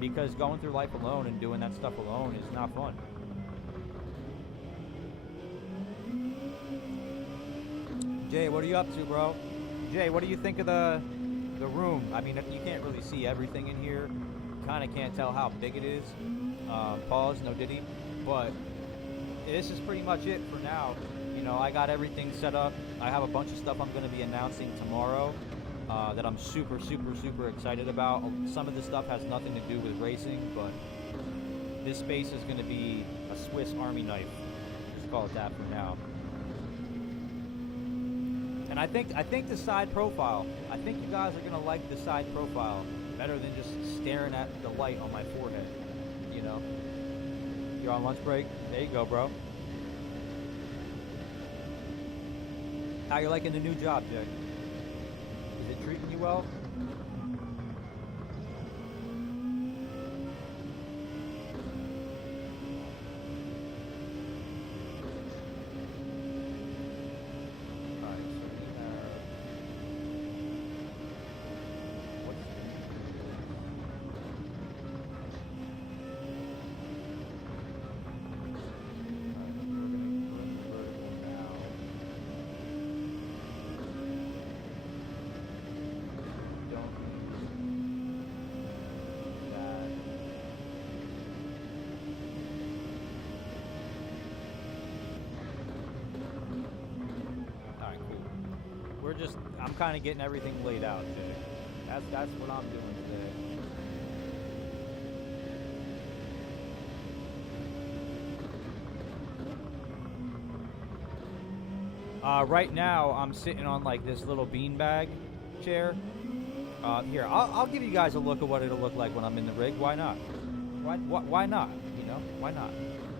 Because going through life alone and doing that stuff alone is not fun. Jay, what are you up to, bro? Jay, what do you think of the room? I mean, you can't really see everything in here. Kind of can't tell how big it is. Pause, no diddy. But this is pretty much it for now. You know, I got everything set up. I have a bunch of stuff I'm going to be announcing tomorrow that I'm super, super, super excited about. Some of this stuff has nothing to do with racing, but this space is going to be a Swiss Army knife. Just call it that for now. And I think the side profile, I think you guys are going to like the side profile better than just staring at the light on my forehead, you know? You're on lunch break? There you go, bro. How you liking the new job, Jay? Is it treating you well? I'm kind of getting everything laid out, Jay. That's what I'm doing today. Right now, I'm sitting on like this little beanbag chair. Here, I'll give you guys a look at what it'll look like when I'm in the rig. Why not? Why not? You know, why not?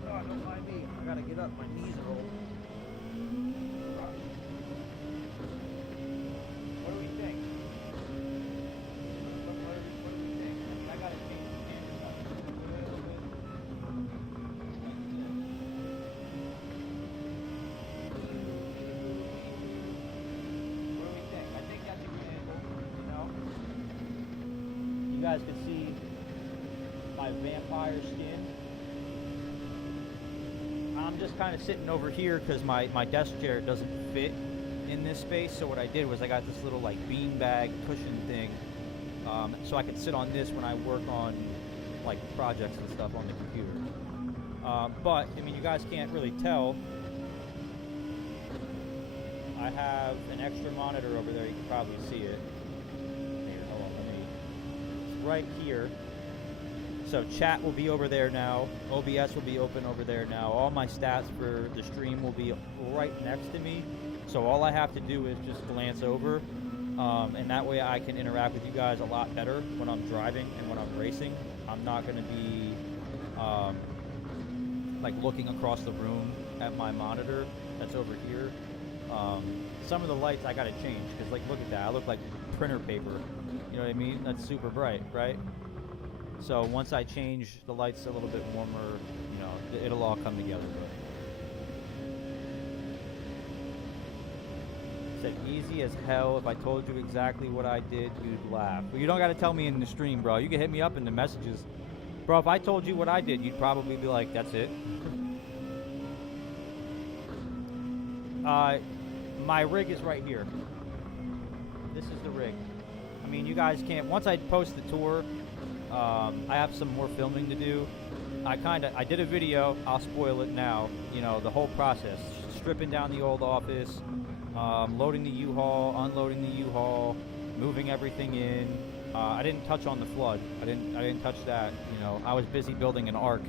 Oh, don't mind me. I gotta get up. My knees are old. guys can see my vampire skin. I'm just kind of sitting over here because my desk chair doesn't fit in this space. So what I did was I got this little like beanbag cushion thing, so I can sit on this when I work on like projects and stuff on the computer. But I mean, you guys can't really tell. I have an extra monitor over there. You can probably see it. Here, hold on, it's right here. So chat will be over there now. OBS will be open over there now. All my stats for the stream will be right next to me. So all I have to do is just glance over, and that way I can interact with you guys a lot better when I'm driving and when I'm racing. I'm not going to be like looking across the room at my monitor that's over here. Some of the lights I got to change because, like, look at that. I look like printer paper. You know what I mean? That's super bright, right? So once I change the lights a little bit warmer, you know, it'll all come together. Said easy as hell. If I told you exactly what I did, you'd laugh. Well, you don't got to tell me in the stream, bro. You can hit me up in the messages. Bro, if I told you what I did, you'd probably be like, that's it. My rig is right here. This is the rig. I mean, you guys can't... Once I post the tour, I have some more filming to do. I did a video. I'll spoil it now. You know, the whole process. Stripping down the old office, loading the U-Haul, unloading the U-Haul, moving everything in. I didn't touch on the flood. I didn't touch that. You know, I was busy building an ark.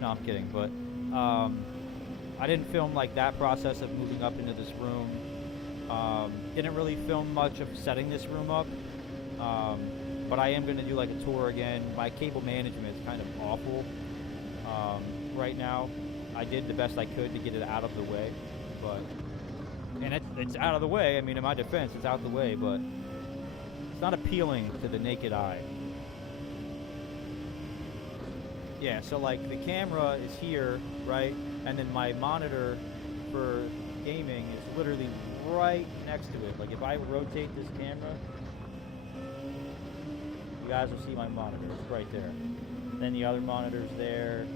No, I'm kidding. But I didn't film like that process of moving up into this room. Didn't really film much of setting this room up. But I am going to do like a tour again. My cable management is kind of awful right now. I did the best I could to get it out of the way, and it's out of the way. I mean, in my defense, it's out the way, but it's not appealing to the naked eye. Yeah, so like the camera is here, right? And then my monitor for gaming is literally right next to it. Like if I rotate this camera, you guys will see my monitor. It's right there. Then the other monitor's there.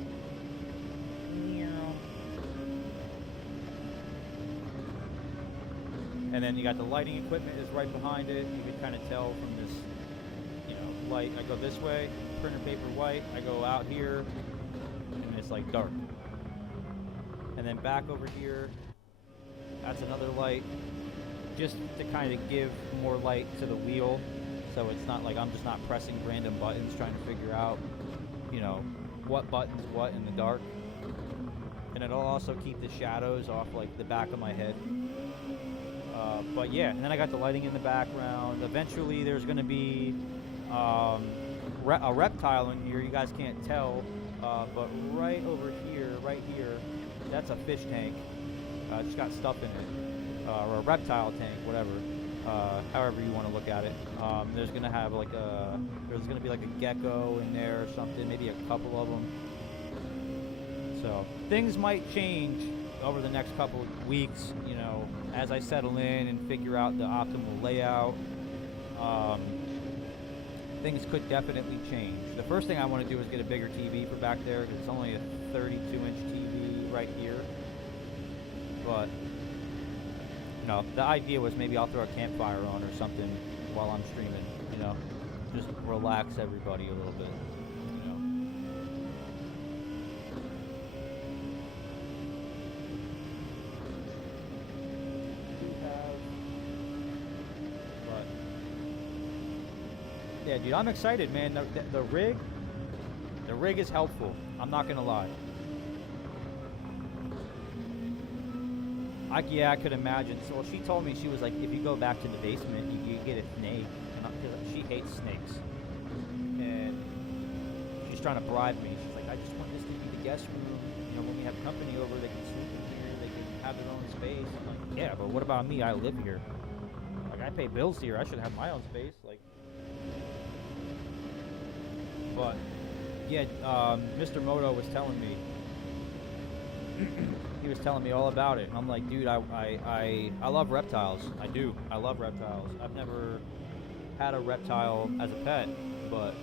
And then you got the lighting equipment is right behind it. You can kind of tell from this, you know, light. I go this way, printer paper white. I go out here, and it's like dark. And then back over here, that's another light, just to kind of give more light to the wheel. So it's not like I'm just not pressing random buttons trying to figure out, you know, what button's what in the dark. And it'll also keep the shadows off like the back of my head. But yeah, and then I got the lighting in the background. Eventually there's going to be a reptile in here. You guys can't tell, but right over here, right here, that's a fish tank. Just got stuff in it, or a reptile tank, whatever. However you want to look at it. There's gonna have like there's gonna be like a gecko in there or something, maybe a couple of them. So things might change over the next couple of weeks, you know, as I settle in and figure out the optimal layout. Things could definitely change. The first thing I want to do is get a bigger TV for back there, because it's only a 32-inch TV right here. But no, the idea was maybe I'll throw a campfire on or something while I'm streaming, you know, just relax everybody a little bit, you know. But yeah, dude, I'm excited, man. The rig is helpful. I'm not gonna lie. I could imagine. So she told me, she was like, if you go back to the basement, you get a snake. And she hates snakes. And she's trying to bribe me. She's like, I just want this to be the guest room. You know, when we have company over, they can sleep in here. They can have their own space. I'm like, yeah, but what about me? I live here. Like, I pay bills here. I should have my own space. Like, but yeah, Mr. Moto was telling me. He was telling me all about it, and I'm like, dude, I love reptiles. I do. I love reptiles. I've never had a reptile as a pet, but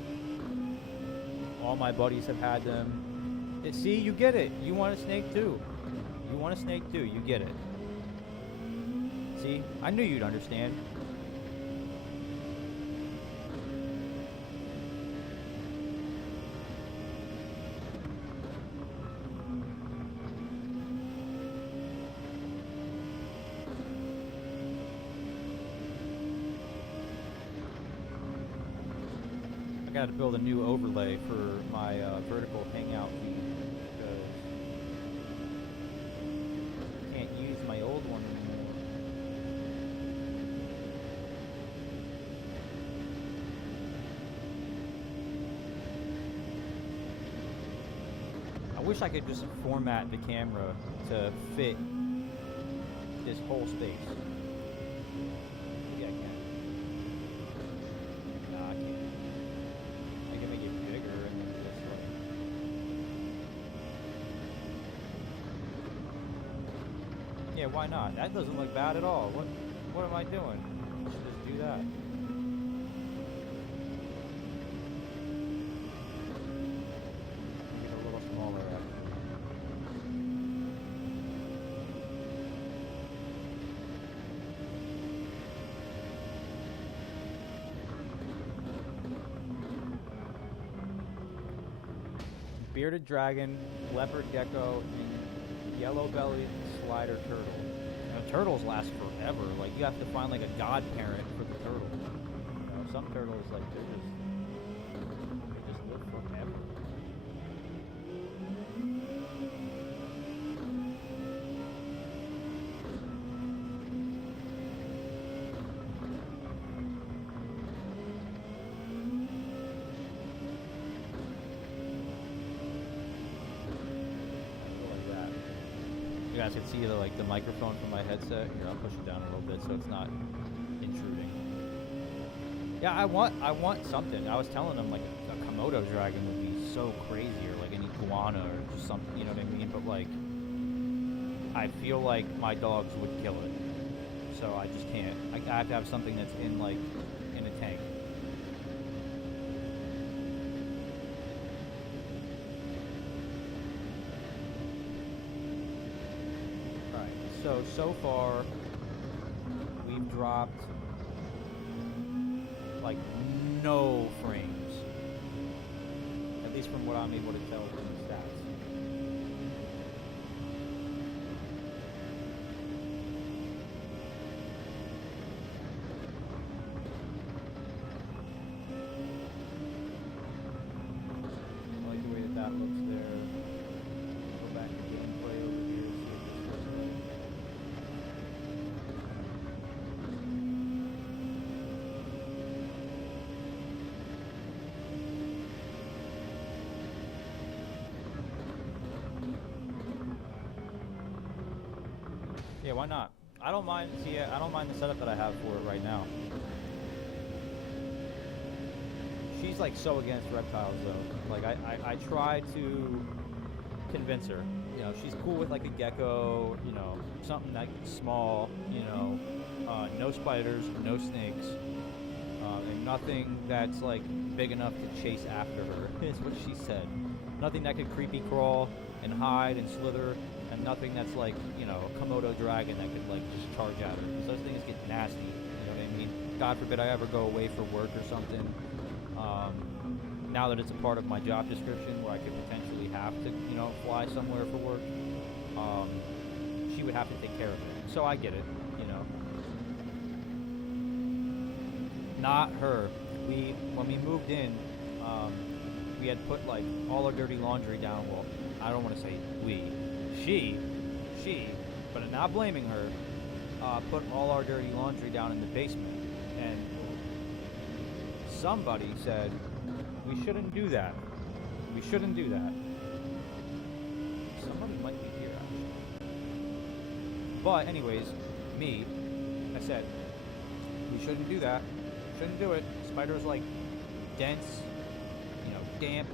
All my buddies have had them. See, you get it. You want a snake too. You want a snake too. You get it. See, I knew you'd understand. I got to build a new overlay for my vertical hangout feed because I can't use my old one anymore. I wish I could just format the camera to fit this whole space. Maybe I can. Nah, I can't. I can make it bigger and then just like... Yeah, why not? That doesn't look bad at all. What am I doing? I should just do that. Make it a little smaller, actually. Bearded dragon, leopard gecko, and yellow-bellied slider turtle. Now, turtles last forever. Like, you have to find like a godparent for the turtle. You know, some turtles like they just live forever. You guys can see the microphone from my headset. Here, I'll push it down a little bit so it's not intruding. Yeah, I want something. I was telling them like a Komodo dragon would be so crazy, or like an iguana or just something. You know what I mean? But like, I feel like my dogs would kill it, so I just can't. I have to have something that's in a tank. So far, we've dropped like no frames, at least from what I'm able to tell from the stats. I like the way that looks there. Go back to gameplay over here. Yeah, why not? I don't mind. See, I don't mind the setup that I have for it right now. She's like so against reptiles though. Like I try to convince her. You know, she's cool with like a gecko. You know, something like small. You know, no spiders, no snakes, and nothing that's like big enough to chase after her. Is what she said. Nothing that could creepy crawl and hide and slither. And nothing that's like, you know, a Komodo dragon that could like just charge at her. Because those things get nasty, you know what I mean? God forbid I ever go away for work or something. Now that it's a part of my job description where I could potentially have to, you know, fly somewhere for work, she would have to take care of it. So I get it, you know. Not her. When we moved in, we had put like all our dirty laundry down. Well, I don't want to say we. She, but I'm not blaming her, put all our dirty laundry down in the basement. And somebody said, we shouldn't do that. We shouldn't do that. Somebody might be here, actually. But anyways, I said, we shouldn't do that. Shouldn't do it. Spiders like dense, you know, damp,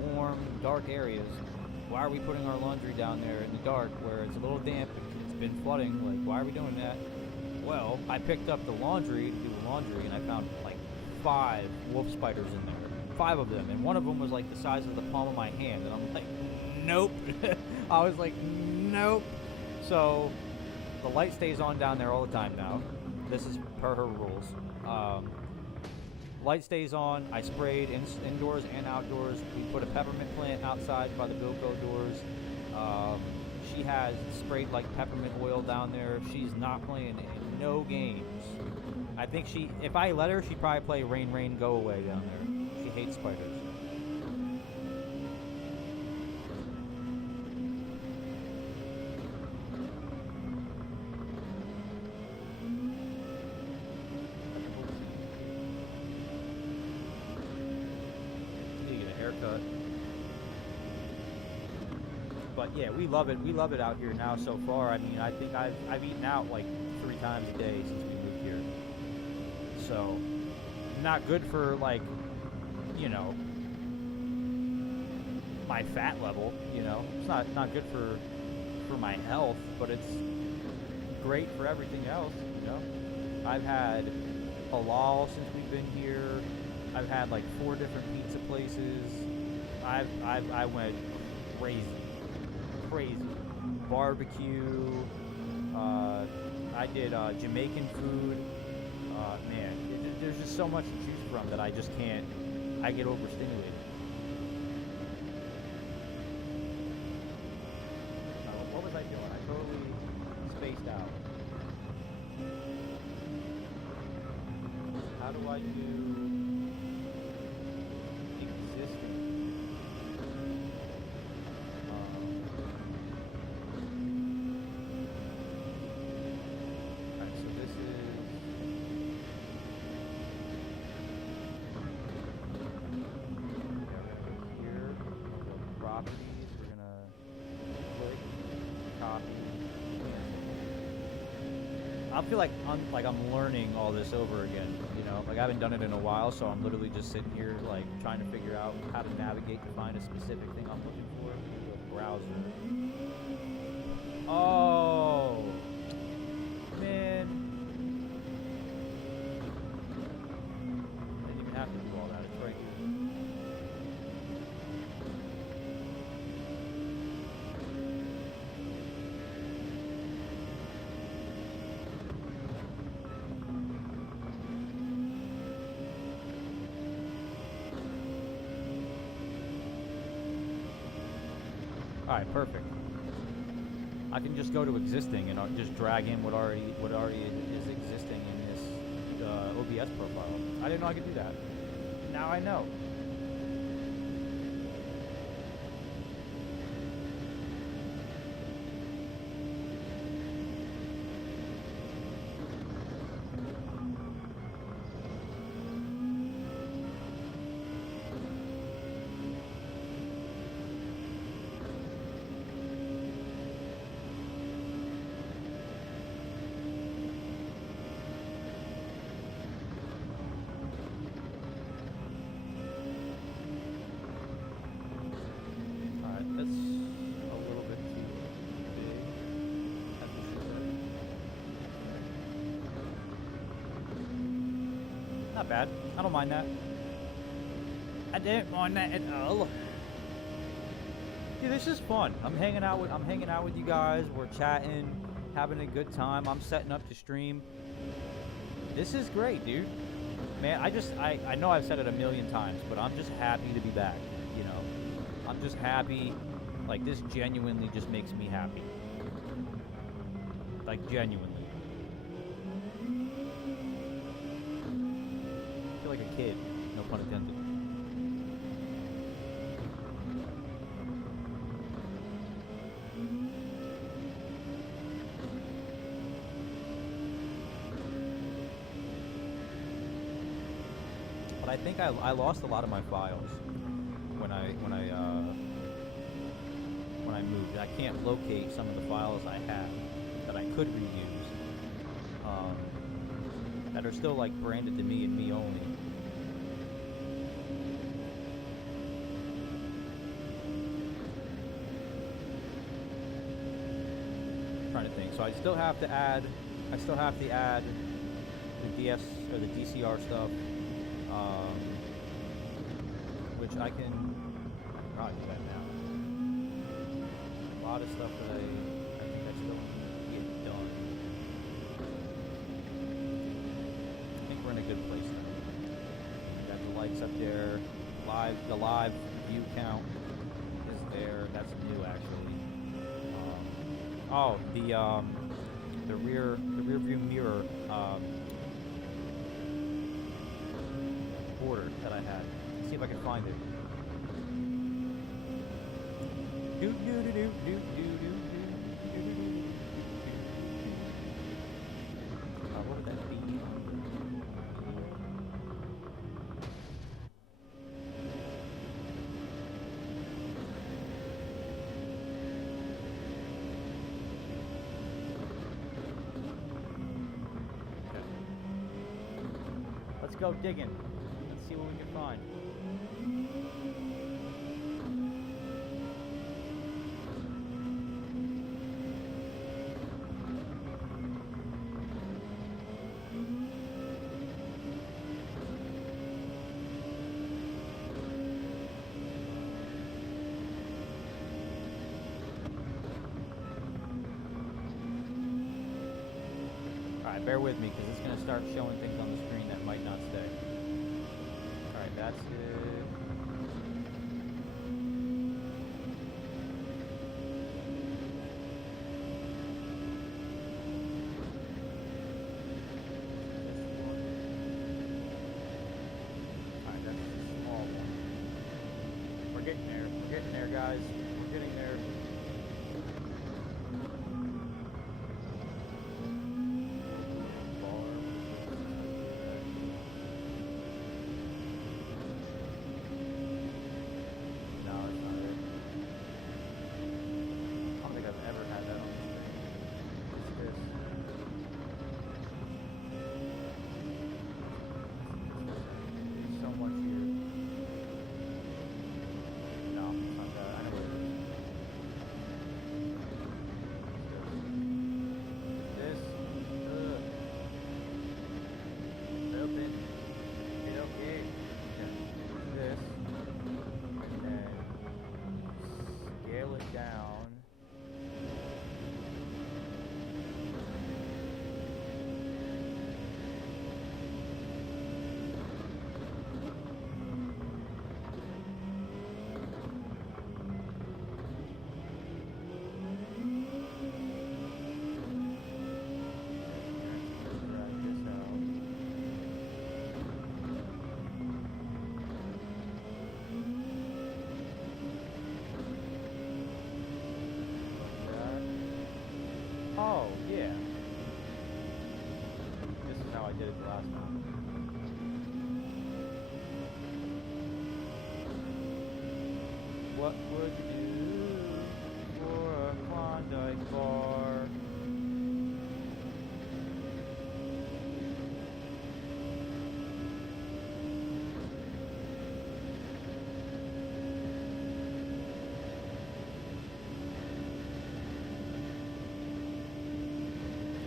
warm, dark areas. Why are we putting our laundry down there in the dark where it's a little damp, it's been flooding, like why are we doing that? Well, I picked up the laundry to do laundry and I found like 5 wolf spiders in there. 5 of them, and one of them was like the size of the palm of my hand, and I'm like, nope. I was like, nope. So the light stays on down there all the time now. This is per her rules. Light stays on. I sprayed indoors and outdoors. We put a peppermint plant outside by the Bilko doors. She has sprayed like peppermint oil down there. She's not playing no games. I think if I let her, she'd probably play Rain, Rain, Go Away down there. She hates spiders. But yeah, we love it. We love it out here now so far. I mean, I think I've eaten out like 3 times a day since we moved here. So, not good for like, you know, my fat level. You know, it's not good for my health, but it's great for everything else. You know, I've had halal since we've been here. I've had like 4 different pizza places. I went crazy. Barbecue. I did Jamaican food. Man, there's just so much to choose from that I just can't. I get overstimulated. What was I doing? I totally spaced out. How do I do existing? I feel like I'm learning all this over again, you know? Like, I haven't done it in a while, so I'm literally just sitting here, like, trying to figure out how to navigate to find a specific thing I'm looking for. The browser. Oh! Man. I didn't even have to do all that. It's right here. Alright, perfect. I can just go to existing and I'll just drag in what already is existing in this OBS profile. I didn't know I could do that. Now I know. Not bad. I don't mind that. I don't mind that at all. Dude, this is fun. I'm hanging out with you guys. We're chatting, having a good time. I'm setting up to stream. This is great, dude. Man, I know I've said it a million times, but I'm just happy to be back, you know? I'm just happy. Like, this genuinely just makes me happy. Like, genuinely. I feel like a kid, no pun intended. But I think I lost a lot of my files when I moved. I can't locate some of the files I have that I could reuse, that are still like branded to me and me only. I'm trying to think. So I still have to add the DS or the DCR stuff. which I can probably do that now. A lot of stuff that I think I still need to get done. I think we're in a good place now. Got the lights up there. The live view count is there. That's new, actually. The rear view mirror border that I had. Let's see if I can find it. What would that be? Let's go digging. Let's see what we can find. Alright, bear with me because it's going to start showing things on the screen that might not stay. Alright, that's it. Alright, that's a small one. We're getting there. We're getting there, guys. We're getting there. Oh, yeah. This is how I did it the last time. What would you do for a Klondike bar?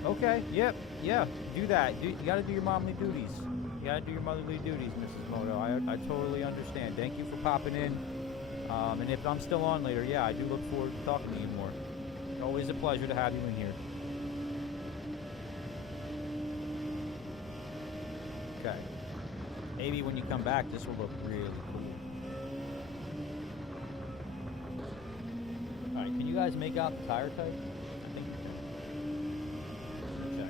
Okay, yep, yeah, do that. You gotta do your momly duties. You gotta do your motherly duties, Mrs. Moto. I totally understand. Thank you for popping in. And if I'm still on later, yeah, I do look forward to talking to you more. Always a pleasure to have you in here. Okay. Maybe when you come back, this will look really cool. Alright, can you guys make out the tire type? I think you can. Check.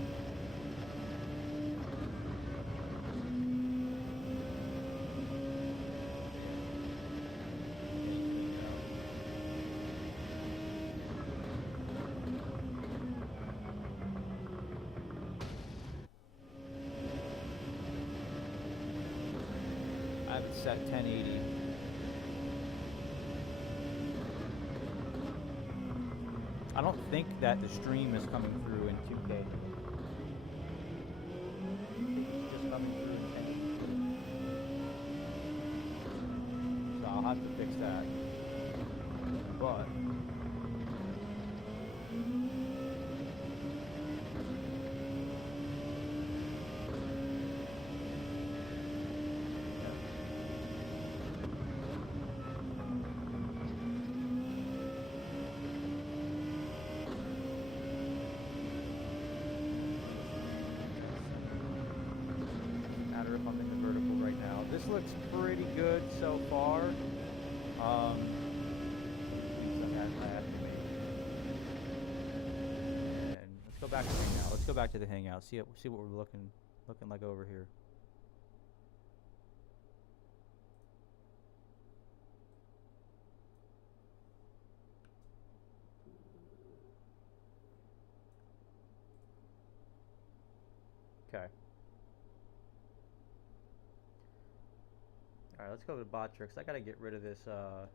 I have it set 1080. I don't think that the stream is coming through in 2K. It's just coming through in 1080. So I'll have to fix that. But sure if I'm in the vertical right now. This looks pretty good so far. And let's go back to the hangout. Let's go back to the hangout. See what we're looking like over here. Okay. Alright, let's go to bot tricks. I gotta get rid of this, well,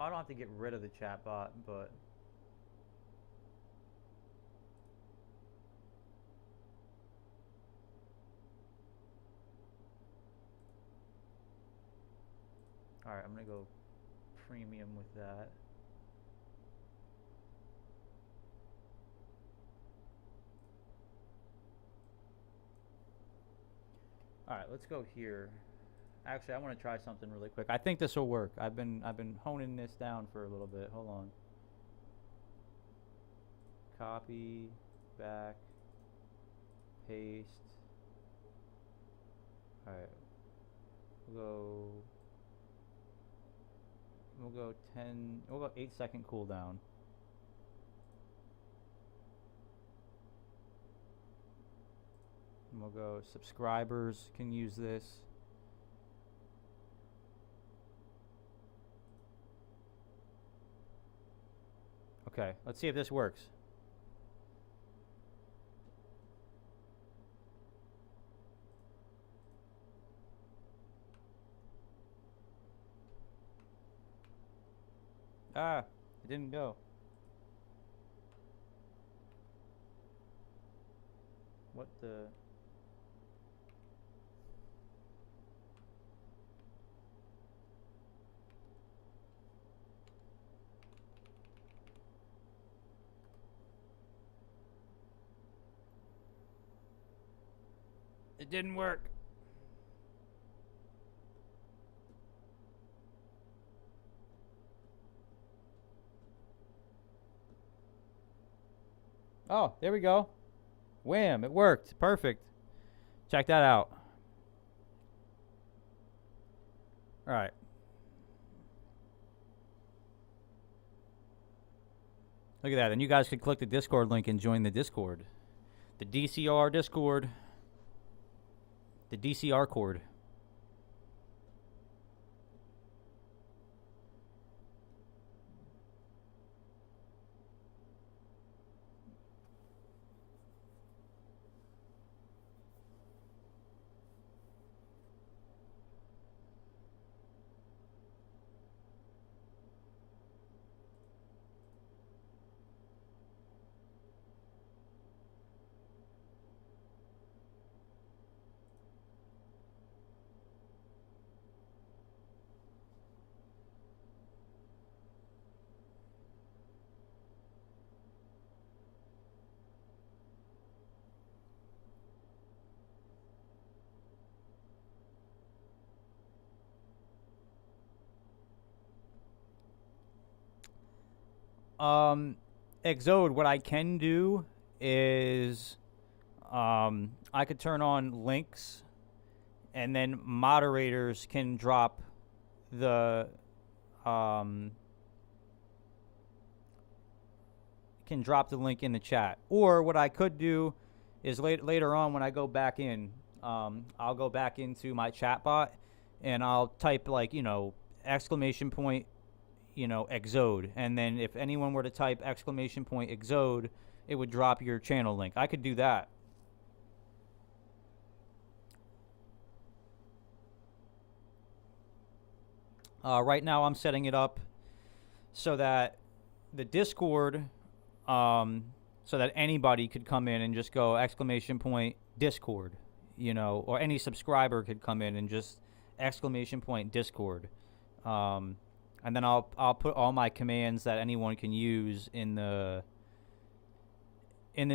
I don't have to get rid of the chat bot, but alright, I'm gonna go premium with that. Alright, let's go here. Actually, I want to try something really quick. I think this will work. I've been honing this down for a little bit. Hold on. Copy, back, paste. Alright. We'll go 8-second cooldown. And we'll go subscribers can use this. Okay, let's see if this works. Ah, it didn't go. What the? It didn't work. Oh, there we go. Wham, it worked. Perfect. Check that out. All right. Look at that. And you guys could click the Discord link and join the Discord. The DCR Discord. The DCR cord. Exode, what I can do is I could turn on links and then moderators can drop the link in the chat. Or what I could do is later on when I go back in, I'll go back into my chat bot and I'll type like, you know, exclamation point, you know, Exode, and then if anyone were to type exclamation point Exode, it would drop your channel link. I could do that. Right now I'm setting it up so that the Discord, so that anybody could come in and just go exclamation point Discord, you know, or any subscriber could come in and just exclamation point Discord. And then I'll put all my commands that anyone can use in the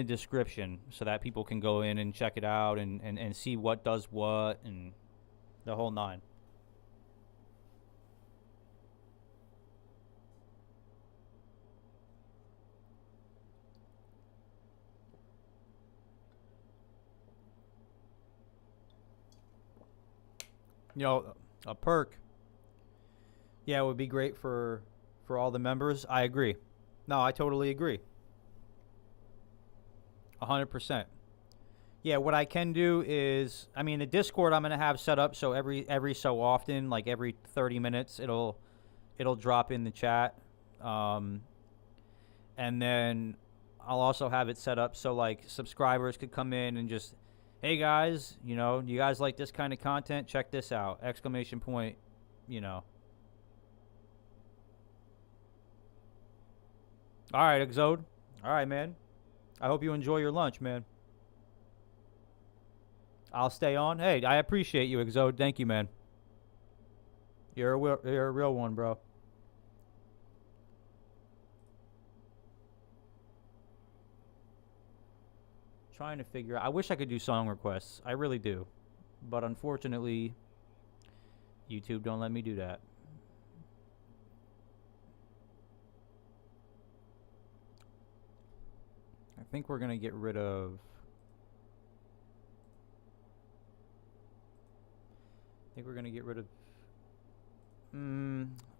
description so that people can go in and check it out and see what does what and The whole 9. You know, a perk. Yeah, it would be great for all the members. I agree. No, I totally agree. 100%. Yeah, what I can do is, I mean, the Discord I'm gonna have set up so every so often, like every 30 minutes, it'll drop in the chat, and then I'll also have it set up so like subscribers could come in and just, hey guys, you know, do you guys like this kind of content? Check this out! Exclamation point, you know. All right, Exode. All right, man. I hope you enjoy your lunch, man. I'll stay on. Hey, I appreciate you, Exode. Thank you, man. You're a real one, bro. Trying to figure out. I wish I could do song requests. I really do. But unfortunately, YouTube don't let me do that. I think we're going to get rid of...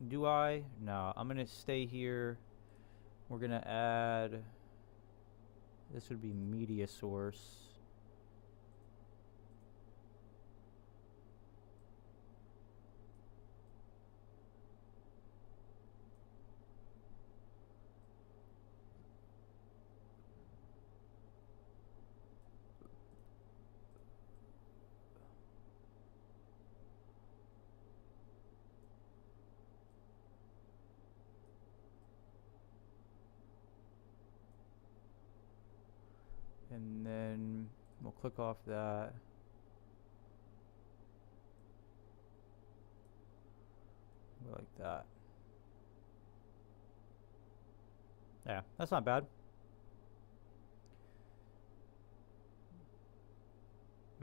do I? No, I'm going to stay here. We're going to add... This would be media source. And then we'll click off that. Like that. Yeah, that's not bad.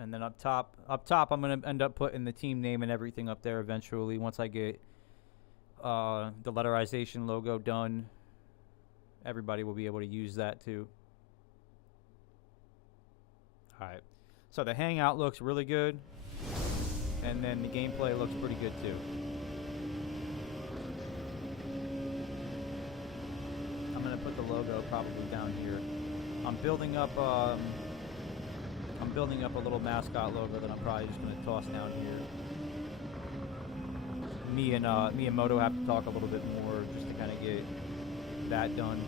And then up top, I'm gonna end up putting the team name and everything up there eventually once I get the letterization logo done. Everybody will be able to use that too. Alright, so the hangout looks really good, and then the gameplay looks pretty good too. I'm gonna put the logo probably down here. I'm building up a little mascot logo that I'm probably just gonna toss down here. Me and Moto have to talk a little bit more just to kind of get that done.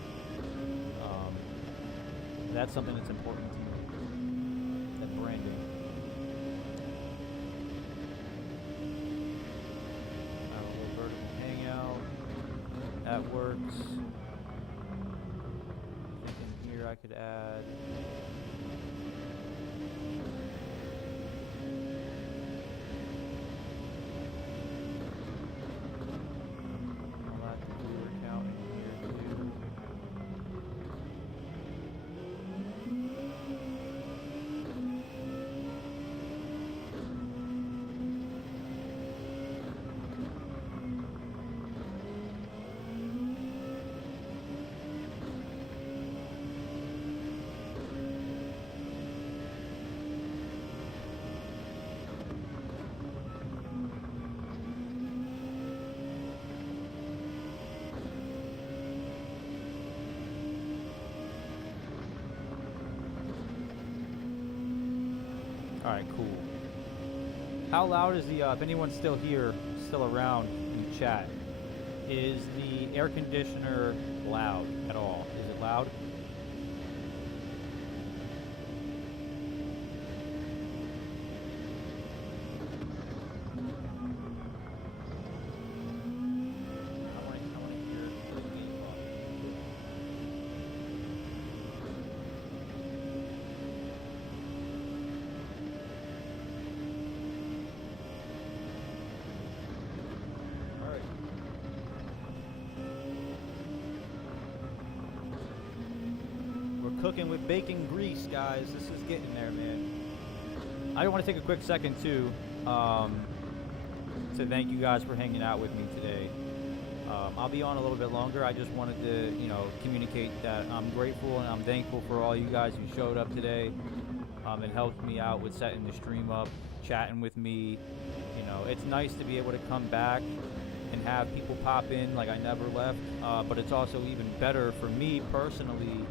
That's something that's important to me. Branding. A little vertical hangout. That works. I think in here I could add. I'll add the viewer count in here too. Alright, cool. How loud is the, if anyone's still here, still around in the chat, is the air conditioner loud at all? Is it loud? Cooking with bacon grease, guys. This is getting there, man. I want to take a quick second too. to thank you guys for hanging out with me today. I'll be on a little bit longer. I just wanted to, you know, communicate that I'm grateful and I'm thankful for all you guys who showed up today. It helped me out with setting the stream up, chatting with me. You know, it's nice to be able to come back and have people pop in like I never left. But it's also even better for me personally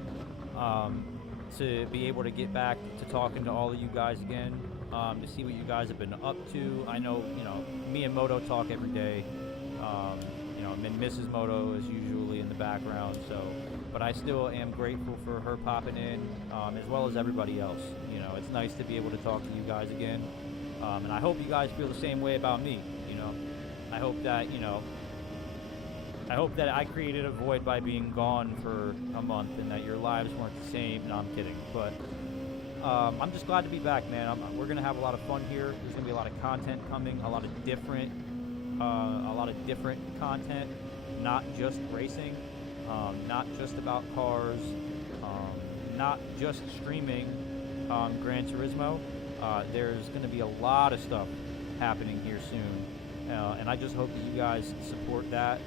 to be able to get back to talking to all of you guys again, to see what you guys have been up to. I know, you know, me and Moto talk every day. You know, and Mrs. Moto is usually in the background, so, but I still am grateful for her popping in, as well as everybody else. You know, it's nice to be able to talk to you guys again, and I hope you guys feel the same way about me. You know, I hope that, you know, I hope that I created a void by being gone for a month and that your lives weren't the same. No, I'm kidding, but I'm just glad to be back, man. We're gonna have a lot of fun here. There's gonna be a lot of content coming, a lot of different content, not just racing, not just about cars, not just streaming Gran Turismo. There's going to be a lot of stuff happening here soon, and I just hope that you guys support that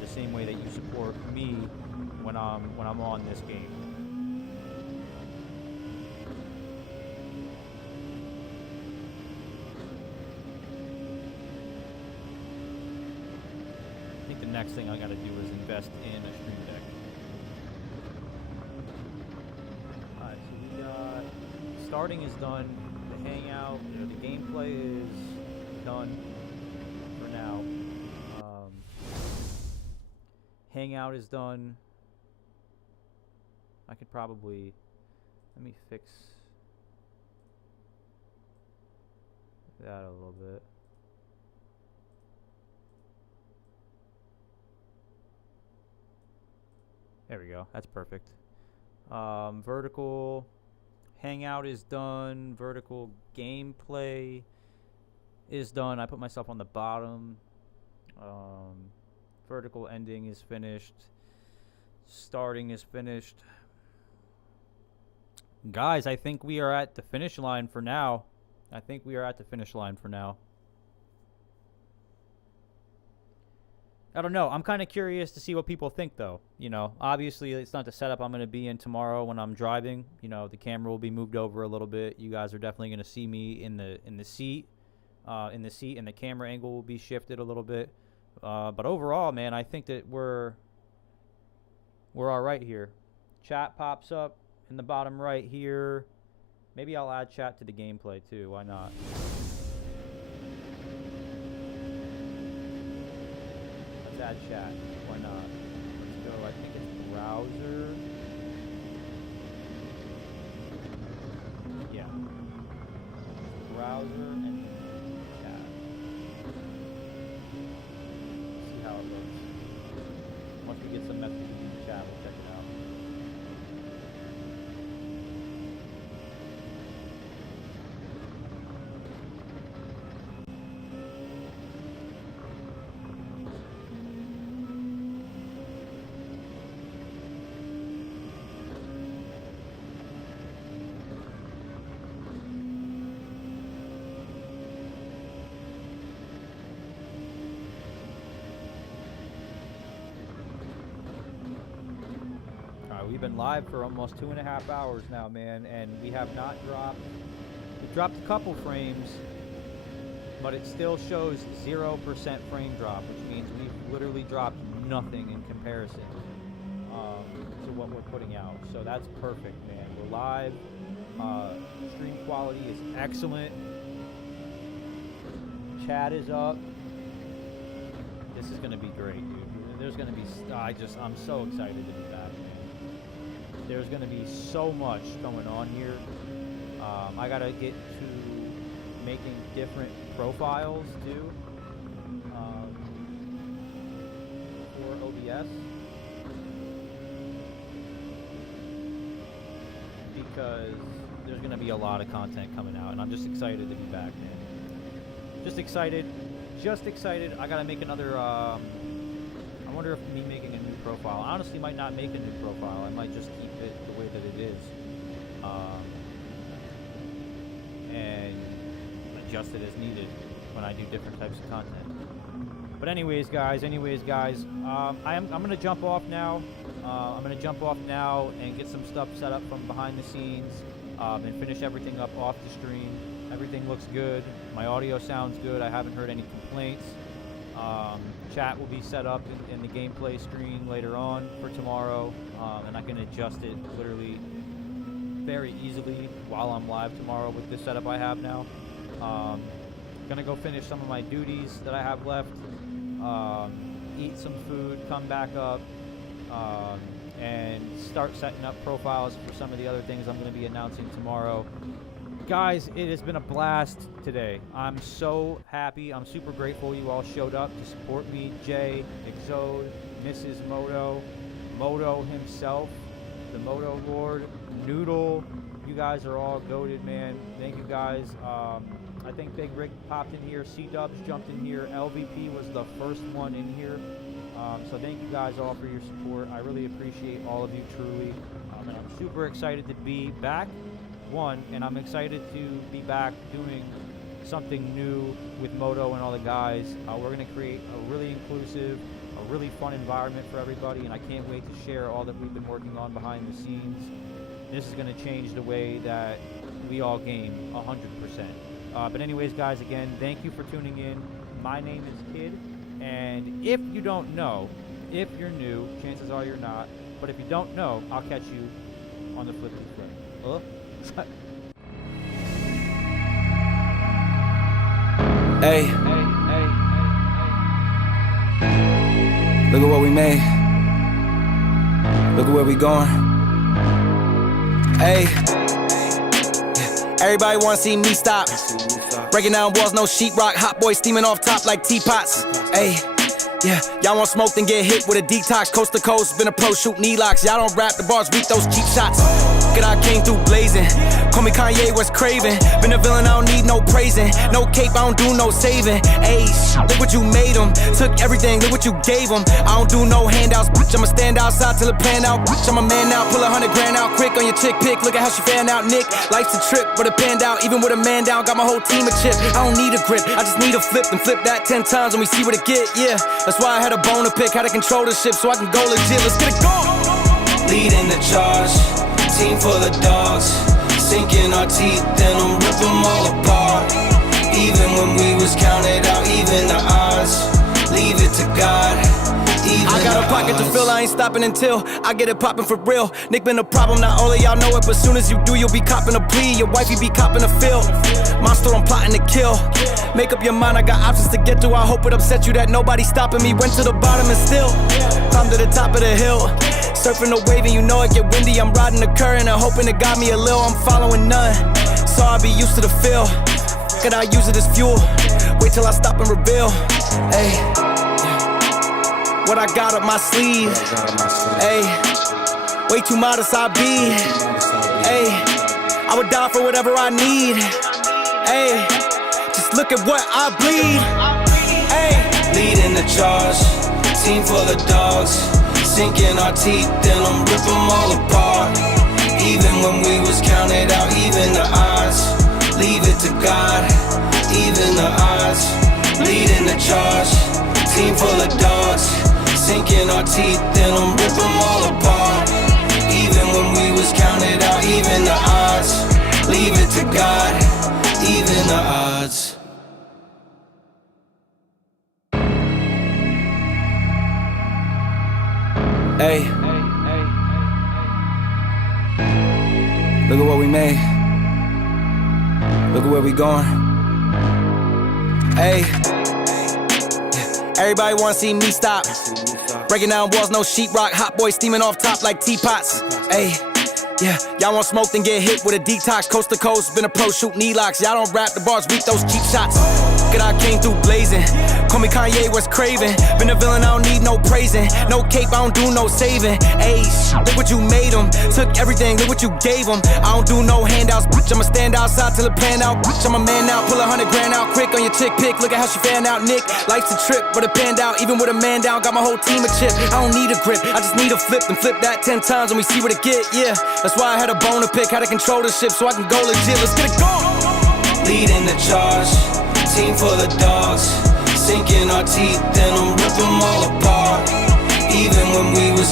the same way that you support me when I'm on this game. The next thing I gotta do is invest in a stream deck. Alright, so we got starting is done, the hangout, you know, the gameplay is done for now. Hangout is done. I could probably, let me fix that a little bit. There we go. That's perfect. Vertical hangout is done. Vertical gameplay is done. I put myself on the bottom. Vertical ending is finished. Starting is finished. Guys, I think we are at the finish line for now. I don't know. I'm kind of curious to see what people think, though. You know, obviously, it's not the setup I'm going to be in tomorrow when I'm driving. You know, the camera will be moved over a little bit. You guys are definitely going to see me in the seat, and the camera angle will be shifted a little bit. But overall, man, I think that we're all right here. Chat pops up in the bottom right here. Maybe I'll add chat to the gameplay too. Why not? Add chat. Why not? Let's go. I think it's browser. Yeah. Browser and chat. See how it looks. Once we get some messages in the chat, we'll check it out. We've been live for almost 2.5 hours now, man, and we have not dropped. We've dropped a couple frames, but it still shows 0% frame drop, which means we've literally dropped nothing in comparison to what we're putting out. So that's perfect, man. We're live. Stream quality is excellent. Chat is up. This is going to be great, dude. There's going to be... I'm so excited to be back, man. There's going to be so much going on here. I got to get to making different profiles, too, for OBS. Because there's going to be a lot of content coming out, and I'm just excited to be back, man. Just excited. I got to make another... I wonder if me making a new profile, I honestly might not make a new profile. I might just keep it the way that it is, and adjust it as needed. when I do different types of content. But anyways, guys, I'm gonna jump off now. I'm gonna jump off now and get some stuff set up from behind the scenes and finish everything up off the stream. Everything looks good. My audio sounds good. I haven't heard any complaints. Chat will be set up in the gameplay screen later on for tomorrow, and I can adjust it literally very easily while I'm live tomorrow with this setup I have now. Gonna go finish some of my duties that I have left, eat some food, come back up, and start setting up profiles for some of the other things I'm going to be announcing tomorrow. Guys, it has been a blast today. I'm so happy. I'm super grateful you all showed up to support me. Jay, Exode, Mrs. Moto, Moto himself, the Moto Lord, Noodle. You guys are all goated, man. Thank you guys. I think Big Rick popped in here. C-Dubs jumped in here. LVP was the first one in here. So thank you guys all for your support. I really appreciate all of you truly. And I'm super excited to be back, and I'm excited to be back doing something new with Moto and all the guys. We're going to create a really inclusive, a really fun environment for everybody, and I can't wait to share all that we've been working on behind the scenes. This is going to change the way that we all game 100%. But anyways, guys, again, thank you for tuning in. My name is Kid. And if you don't know, if you're new, chances are you're not. But if you don't know, I'll catch you on the flippity flip. Hey, look at what we made. Look at where we going. Hey, everybody wanna see me stop. Breaking down walls, no sheetrock. Hot boy steaming off top like teapots. Ayy, yeah, y'all want smoke, then get hit with a detox. Coast to coast, been a pro, shoot knee locks. Y'all don't rap, the bars weak, those cheap shots. Look at I came through blazing. Call me Kanye, West Craven. Been a villain, I don't need no praising. No cape, I don't do no saving. Ayy, look what you made them. Took everything, look what you gave them. I don't do no handouts, bitch. I'ma stand outside till it pan out. Bitch, I'm a man now, pull 100 grand out quick on your chick pick. Look at how she fan out, Nick. Life's a trip, but it panned out. Even with a man down, got my whole team a chip. I don't need a grip, I just need a flip. And flip that 10 times and we see what it get, yeah. That's why I had a bone to pick, how to control the ship so I can go legit. Let's get it going. Leading the charge, team full of dogs, sinking our teeth in them, rip them all apart. Even when we was counted out, even the odds, leave it to God. I got a pocket to fill, I ain't stopping until I get it poppin' for real. Nick been a problem, not all of y'all know it, but soon as you do, you'll be copping a plea. Your wifey be copping a feel. Monster, I'm plotting to kill. Make up your mind, I got options to get to. I hope it upset you that nobody's stopping me. Went to the bottom and still climbed to the top of the hill. Surfing the wave and you know it get windy. I'm riding the current and hoping it got me a lil. I'm following none, so I'll be used to the feel. Could I use it as fuel? Wait till I stop and reveal. Hey, what I got up my sleeve. Hey, way too modest I be. Hey, I would die for whatever I need. Hey, just look at what I bleed. Hey, leading the charge, team full of dogs, sinking our teeth in them, rip them all apart. Even when we was counted out, even the odds, leave it to God. Even the odds, leading the charge, team full of dogs, sinking our teeth in them, rip them all apart. Even when we was counted out, even the odds, leave it to God. Even the odds. Hey, look at what we made. Look at where we going. Hey, everybody wanna see me stop. Breaking down walls, no sheetrock. Hot boy steaming off top like teapots. Hey, yeah, y'all want smoke, then get hit with a detox. Coast to coast, been a pro, shoot knee locks. Y'all don't rap, the bars weak, those cheap shots. Look at I came through blazing. Call me Kanye, West Craven. Been a villain, I don't need no praising. No cape, I don't do no saving. Ayy, look what you made them. Took everything, look what you gave them. I don't do no handouts, bitch. I'ma stand outside till it pan out. Bitch, I'm a man now, pull 100 grand out quick on your chick pick. Look at how she fan out, Nick. Life's a trip, but it panned out. Even with a man down, got my whole team a chip. I don't need a grip, I just need a flip. And flip that 10 times and we see what it get, yeah. That's why I had a bone to pick, how to control the ship so I can go legit. Let's get it going. Leading the charge, team full of dogs, sinking our teeth, then I'm rip them all apart. Even when we was